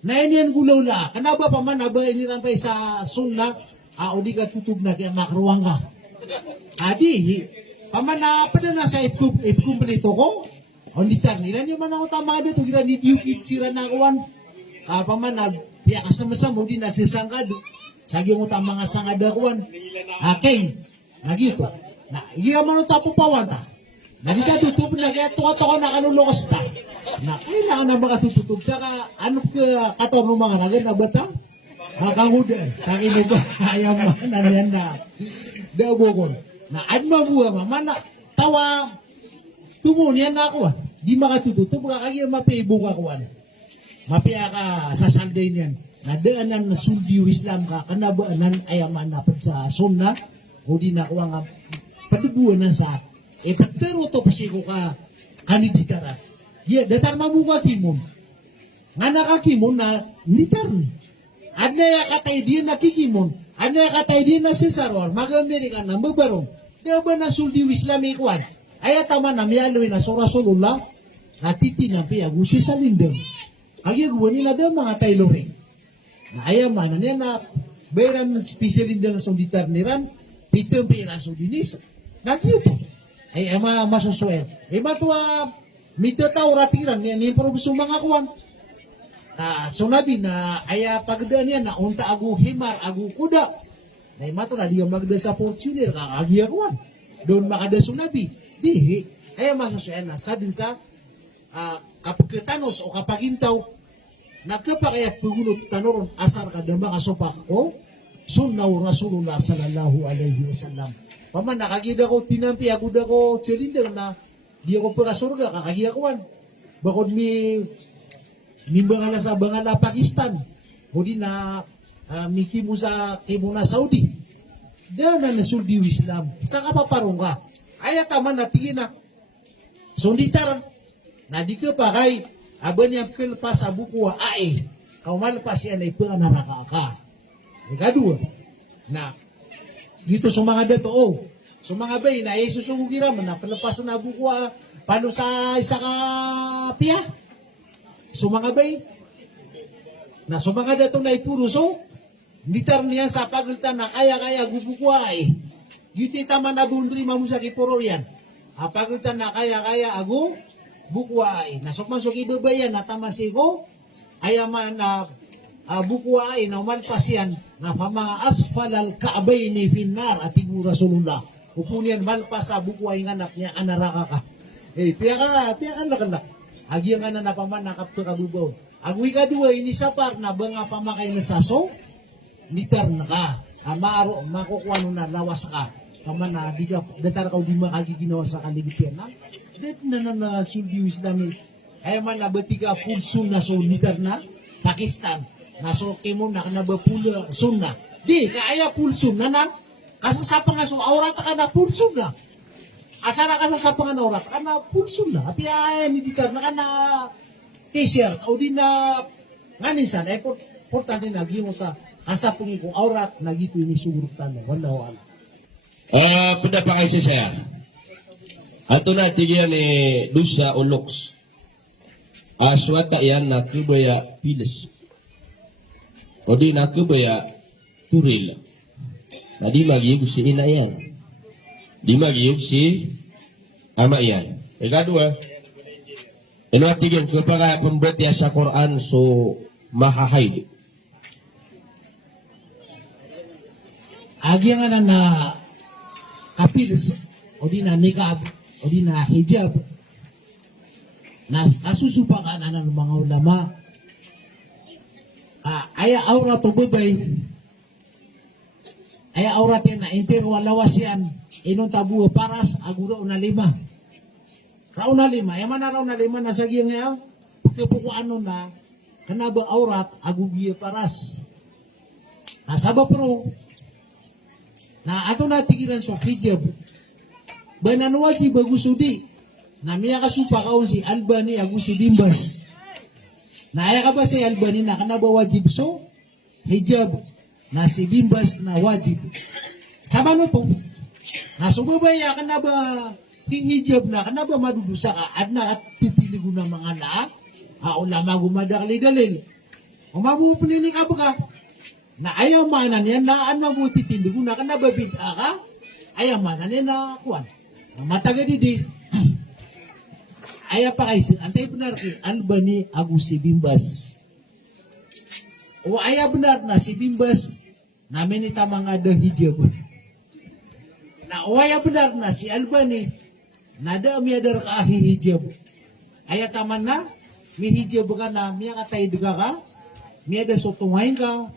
Na iniyan gulaw la. Kanaba pa man aba iniran pa sa sunna. O di ka tutub na kaya makruwang ka. Adi. Paman na pa na sa ipkumpleto ko. O litar nila niya man ako tama dito. Gira ni Yukit sira na kawan. Paman na piya kasama-sama di na sisangkad. Sagi mo tama nga sangad kawan. King. Nagito. Na gira man tapo pawanta. Na di ka tutub na kaya tuka-tuka na kanulokos ta. Na kailangan na mga tututub. Kaya ano ka kator ng mga nagan na batang? Kakangudan. Kakino ba? Ayaw man na yan na. Dabokon. Na adma buha mana tawa tumunian na ako. Di makatututub. Kakagya mapibo ka kuwan. Mapia ka sasalday niyan. Nadaanan na suldiyo Islam ka. Kanabaanan ayaman na sa sunna. O di na kuwa nga padubuan na sa pero to pasiko ka kaniditara. Yeah, datar mamuka kimon. Nga nakakimon na nitarn. Adna ya katay din nakikimon. Adna ya katay din na sisarwar. Mag-Amerika na magbarong. Di ba na suldi Islami kwan? Ay tama na miyaloy na so Rasulullah. Natiti na piyagusi sa lindem. Agyaguan nila daw mga tailoring. Na ayaman na niya na bayaran ng special lindem sa sunditar niran. Pitong piraso dinis. Nagyuto. Ay masusuel. Matuwa mitataw ratiran ni improviso mga kuwan. Sunabi na aya pagdaan niya na unta agu himar agu kuda. Na mato na diyo magda sa fortuner kakagiya kuwan. Doon makada sunabi. Dihi. Aya masusuel na sa din sa kapagkatanos o kapagintaw nagkapakaya pagulot tanoron asar ka ng mga sopak ko sunnaw Rasulullah sallallahu alaihi wasallam. Paman nakagida ko tinampi ako da ko cylinder na di ako pagka surga kakagiya kuan. Bakod mi bangala sa bangala Pakistan. Hudi na mikimo sa kimuna Saudi. Dana na suldi Islam. Sa kapaparong ka. Ay tama na tingin na. Sunditar. Na di ka pa kay aban yang kelpas abu kuwa ay. Kau malpas yan ay pangaraka ka. Ikadua, na dito sa mga dato, sa mga bay na isusugira man na palapas na bukwa paano sa isa ka piya. Sa mga bay na sa mga dato na ipuruso, nitar niya sa pagultan na kaya gubukwa eh. Yuti tama na bundri mamusa kipuro yan. Pagultan na kaya ago bukwa eh. Nasok masok ibabayan na tamasigo, ayaman na bukwa ay naumalpas yan na pama asfalal kaabay ni finnar at ibu Rasulullah. Upunian malpas sa bukwa yung anak niya, anaraka ka. Piya ka lakalak. Agi nga na napaman nakapto ka bubaw. Agwi ka duwa, inisapar na ba nga pamakay na saso, nitar na ka. Maaro, makukuha na lawas ka. Paman na, di ka, datar ka di makagiginawa sa kaligitian na. Det na suldiwis namin. Kaya man nabati ka pulso na so nitar na, Pakistan. Naso kemo na kanabapula sunna. Di kaya pulso na na. Kasasapang nga so aurat ka na pulso na. Asa na kasasapang nga aurat ka na pulso na. Api ay militar na ka na t-shirt o di na nganisan. Importante na gimo ta. Kasapang kung aurat na gito ini sugurutan mo. Wala. Pada pa kayo saya. Ato na tigyan ni Dusa o Lux. Aswata yan na kubaya pilis. O di na kubaya turil. Na di magyug si ina yan. Di magyug si ama yan. Ikadua, tigyan ko para pembatia sa Quran so mahahaid. Agi nga na kapilis o di na nikab o di na hijab na kasusupa ka na ng mga ulama. Aya aurat o babay, aya aurat yan na inter walawas yan, inong tabuo paras, aguro na 5. Raw na 5, aya man na raw na 5, nasa giyang nga, pagkapukuan nun na, kanaba aurat, agugiya paras. Nasaba pro, na ato na tigilan sa hijab, bananwaji bagusudi, na miya kasupa kaon si Albani, agu si Bimbas. Naaya ka ba si Albani na kanaba wajib so? Hijab na si Bimbas na wajib. Sama no to. Nasubabaya kanaba hijab na kanaba madudusa ka at na at pipili ko na mga na ulama gumadakli-dalil. Umabupili ka ba ka? Na ayaw manan yan na mabuti tindi ko na kanaba bid'a ka? Ayaw manan yan na kuwan. Mataga didi. Aya pa kayo, antay benar ki Albani agu si Bimbas. O aya benar na si Bimbas namin ita mga ada hijab. Na o aya benar na si Albani nada miadar ka hijab. Aya taman na mi hijab ka na miya katay duga ka, miada sotungain ka,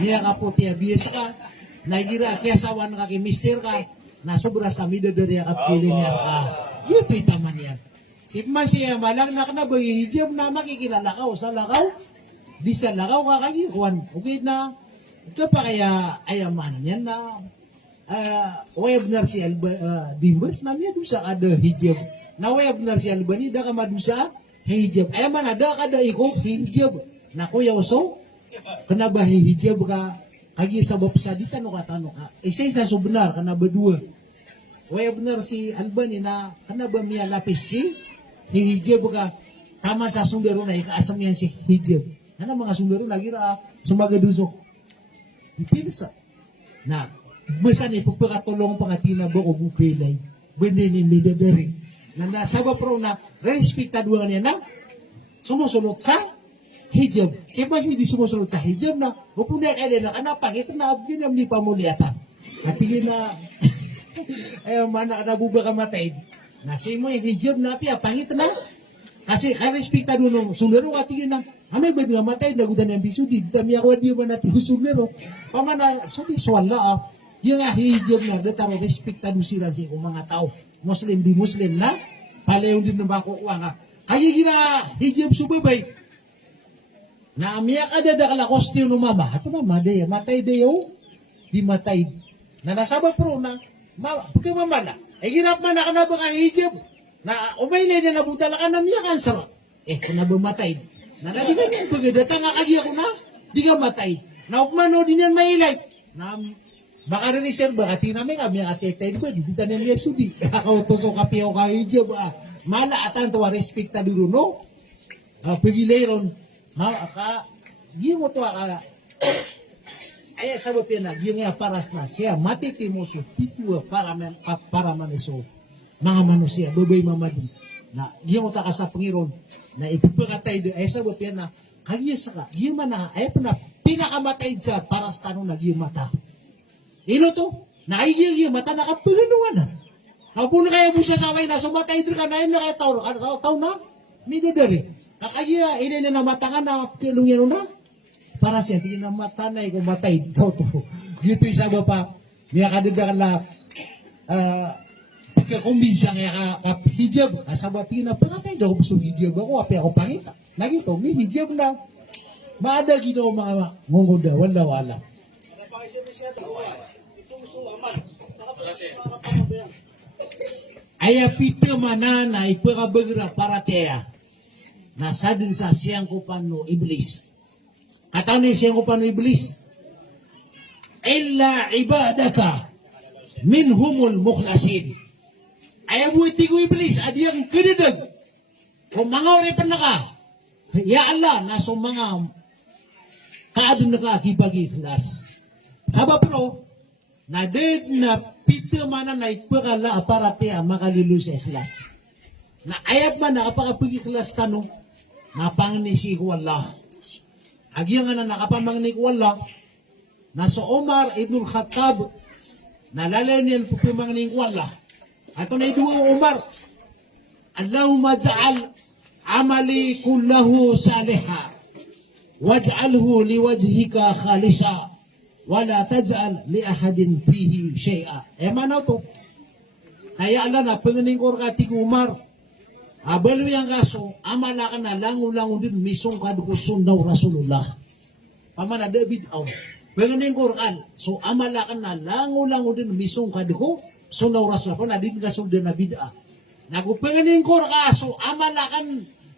miya ka puti abiyes ka, nagira kaya sawan ka ki mister ka, na sobra sa mida dari kapili niya ka. Yuto itaman yan. Si Masya malang na ba hijab na makikilalakaw sa lakaw? Di sa lakaw kakagikuan. Okay na. Ito pa kaya ayamanan yan na web na si Dimbas na miya dusa kada hijab. Na web na si Albani da ka madusa hijab. Ayaman ada kada ikop hijab. Na kuya uso, kanaba hijab ka kagi sa bapsaditan o katano ka. Isa so benar kanaba 2. Web na si Albani na kanaba miya lapis si hijab ka tama sa sundaro na ikaasam yan si hijab. Na mga sundaro lagi ra sumagadusok. Ipilsa. Na basa ni pagpakatulong pangatina ba o bupilay. Bende ni midadari. Na nasaba pro na respektaduan niya na sumusunod sa hijab. Siapa sih di sumusunod sa hijab na hupunya kaya na kanapa ito na abgin ni pamuliatan. At na ayaw mana ka nabuba ka matay. Nasi mo yung hijab na piya, pangit na. Kasi respekta doon ng sundero ka tingin na, amay ba nga matay, nagudan yung bisudi, dami ako di ba natin yung sundero. Pamana, so visual na yung hijab na, dataro respekta doon sila siya kung mga tao, Muslim di Muslim na, palayon din na makukuha nga. Kaya gina hijab subabay, na miya ka dadakala kostiyo no mama, ato mama, daya, matay dayo, di matay. Na nasaba pro na, pagkamamala, ginap man na ka na ba ka hijab? Na umay na na nabutala ka na miya kanser. Kung na ba matay? Na di ka nang pagdata nga kagi ako na, di ka matay. Na ukmano din yan mailay. Na baka rin sir, baka tinami kami ang atetay ba, di tayo niya sudi. Kautoso kapi o kaidyo ba. Mala atan to respecta dulu no. Pagilay ron. Gimo to ka. Ay sabab yan na, yung paras na siya, matitimuso, titua para maniso. Mga manusia, babay mamadin. Na, gimo ta ka sa Pangiron, na ipipakatay doon, ay sabab yan na, kanya sa ka, gimo na, ay pa na, pinakamatay sa paras tanong na gimo mata. Ino to, na ay gimo mata, nakapinuwa na. Napuna kaya mo siya sa way na, sumatay doon ka na, yun na kaya taon na, may dadari. Kakaya, ini na namatangan na, pilungyan na, para siya, tingin na matanay kung matay daw to. Dito isa ba pa, niya kadadakan na, pagkakumbisa nga hijab, kasabati na, pangatay daw gusto hijab ako, api ako pangita. Nagito, may hijab na, maada ginawa mga ngunguda, wala. Ay pita manana, ipagabagra para teya, nasadin sa siyang kupano iblis. At ano yung siyang kupano iblis? Illa ibadaka minhumul mukhlasin. Ay abuiti ko iblis, adiyang kinidag. Kung mga oripan na ka, ya Allah, naso mga kaadun na ka, kipag-ikhlas. Sabab bro, na dead na pito mana na ipagala aparate ang makalilu sa ikhlas. Na ayat man na kapag-ikhlas tanong, napangnisi ko Allah. Agyang nga na nakapamangnik wala, nasa Omar ibn Khattab, nalalay niyan pupimangnik wala. Ato na iduwa Omar, Allahumma ja'al amali kullahu saliha, waj'alhu liwajhika khalisa, wala taj'al li ahadin fihi syai'a. Manaw to? Kaya Allah na, panganing ko kati Umar, abalo yang kaso, amala ka na lango-lango din, misong kadukusun daw Rasulullah. Pamana David aw. Pengening Quran, so amala ka na lango-lango din, misong kadukusun daw Rasulullah. Na din kaso din na bid'ah. Nagupengening Quran, so amala ka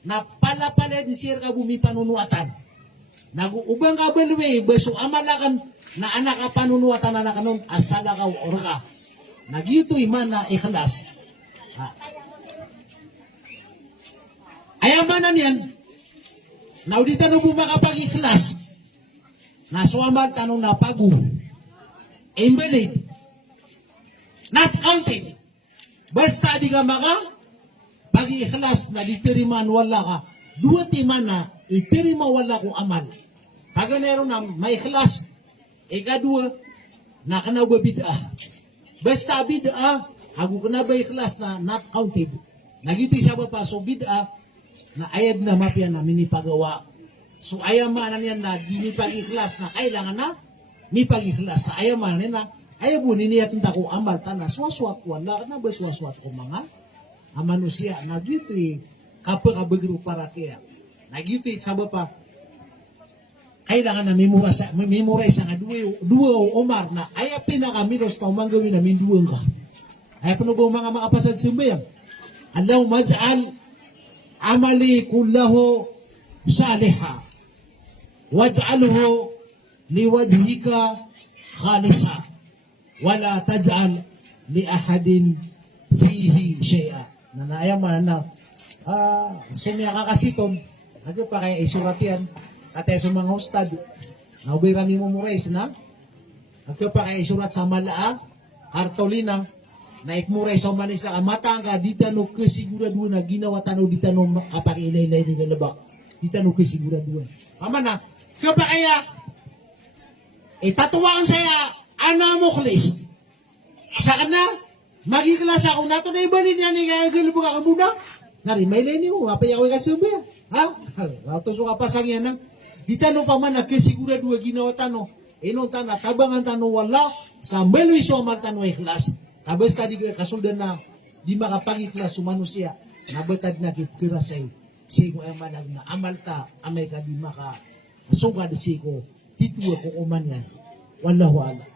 na pala-pala din siya ka bumi panunuatan. Naguubang ka balwe, so amala ka na anak ka panunuatan na nakanon, asala ka o ka. Nagyuto iman na ikhlas. Ayamanan yan, naudita no bumakapag-ikhlas, nasuamal tanong na pagu, invalid, not counted. Basta di ka maka, pag-ikhlas na ditiriman wala ka, dua timan na itirima wala ko amal. Pag nero na may ikhlas, ikadua, na ka na ba bid'ah. Basta bid'ah, hago ka na ba ikhlas na not counted. Nagito isa pa so bid'ah, na ayad na mapya na minipagawa. So ayamanan yan na di pag-ikhlas na kailangan na mipag-ikhlas sa ayamanan yan na ayabu niniyat nita ko amal tanas waswat wala na ba waswat ko mga manusia na dito kapag-abagro para kaya na dito sabab pa kailangan na memorize nga duwa Omar na ay pinakamiros na umanggawin na minduwang ka. Ay panubo mga makapasad simbayang Allahumma ja'al amali kullahu saliha waj'alhu liwajhika khalisa wala taj'al li ahadin fihi syai'a. Nanayaman na sumya kakasiton pa kaya isuratian katay sa mga ustad naubay rami memorize na pa kaya isurat sa malaa kartolina na ikmuray sa manisa mata ka dita no kesigurado na ginawa tano dita no kapag ilaylay ni galabak dita no kesigurado amana kapa kaya itatuwaan saya ana mukhlis sa kana magiklas ako nato na ibalin niya ni kaya galabak ka muna nari may lay ni mo apay ako kasubi ha ato so kapasang yan nang dita no pamana kesigurado ginawa tano inon tana tabangan tano wala sa meloy so man tano ikhlas. Tapos tadi kasuldan na di makapag-ikhlas sa manusia, nabatad na kipirasay, sigo ay manag na amal ta, amay ka di makasugad siko, tituwa ko kuman yan. Wallahu a'lam.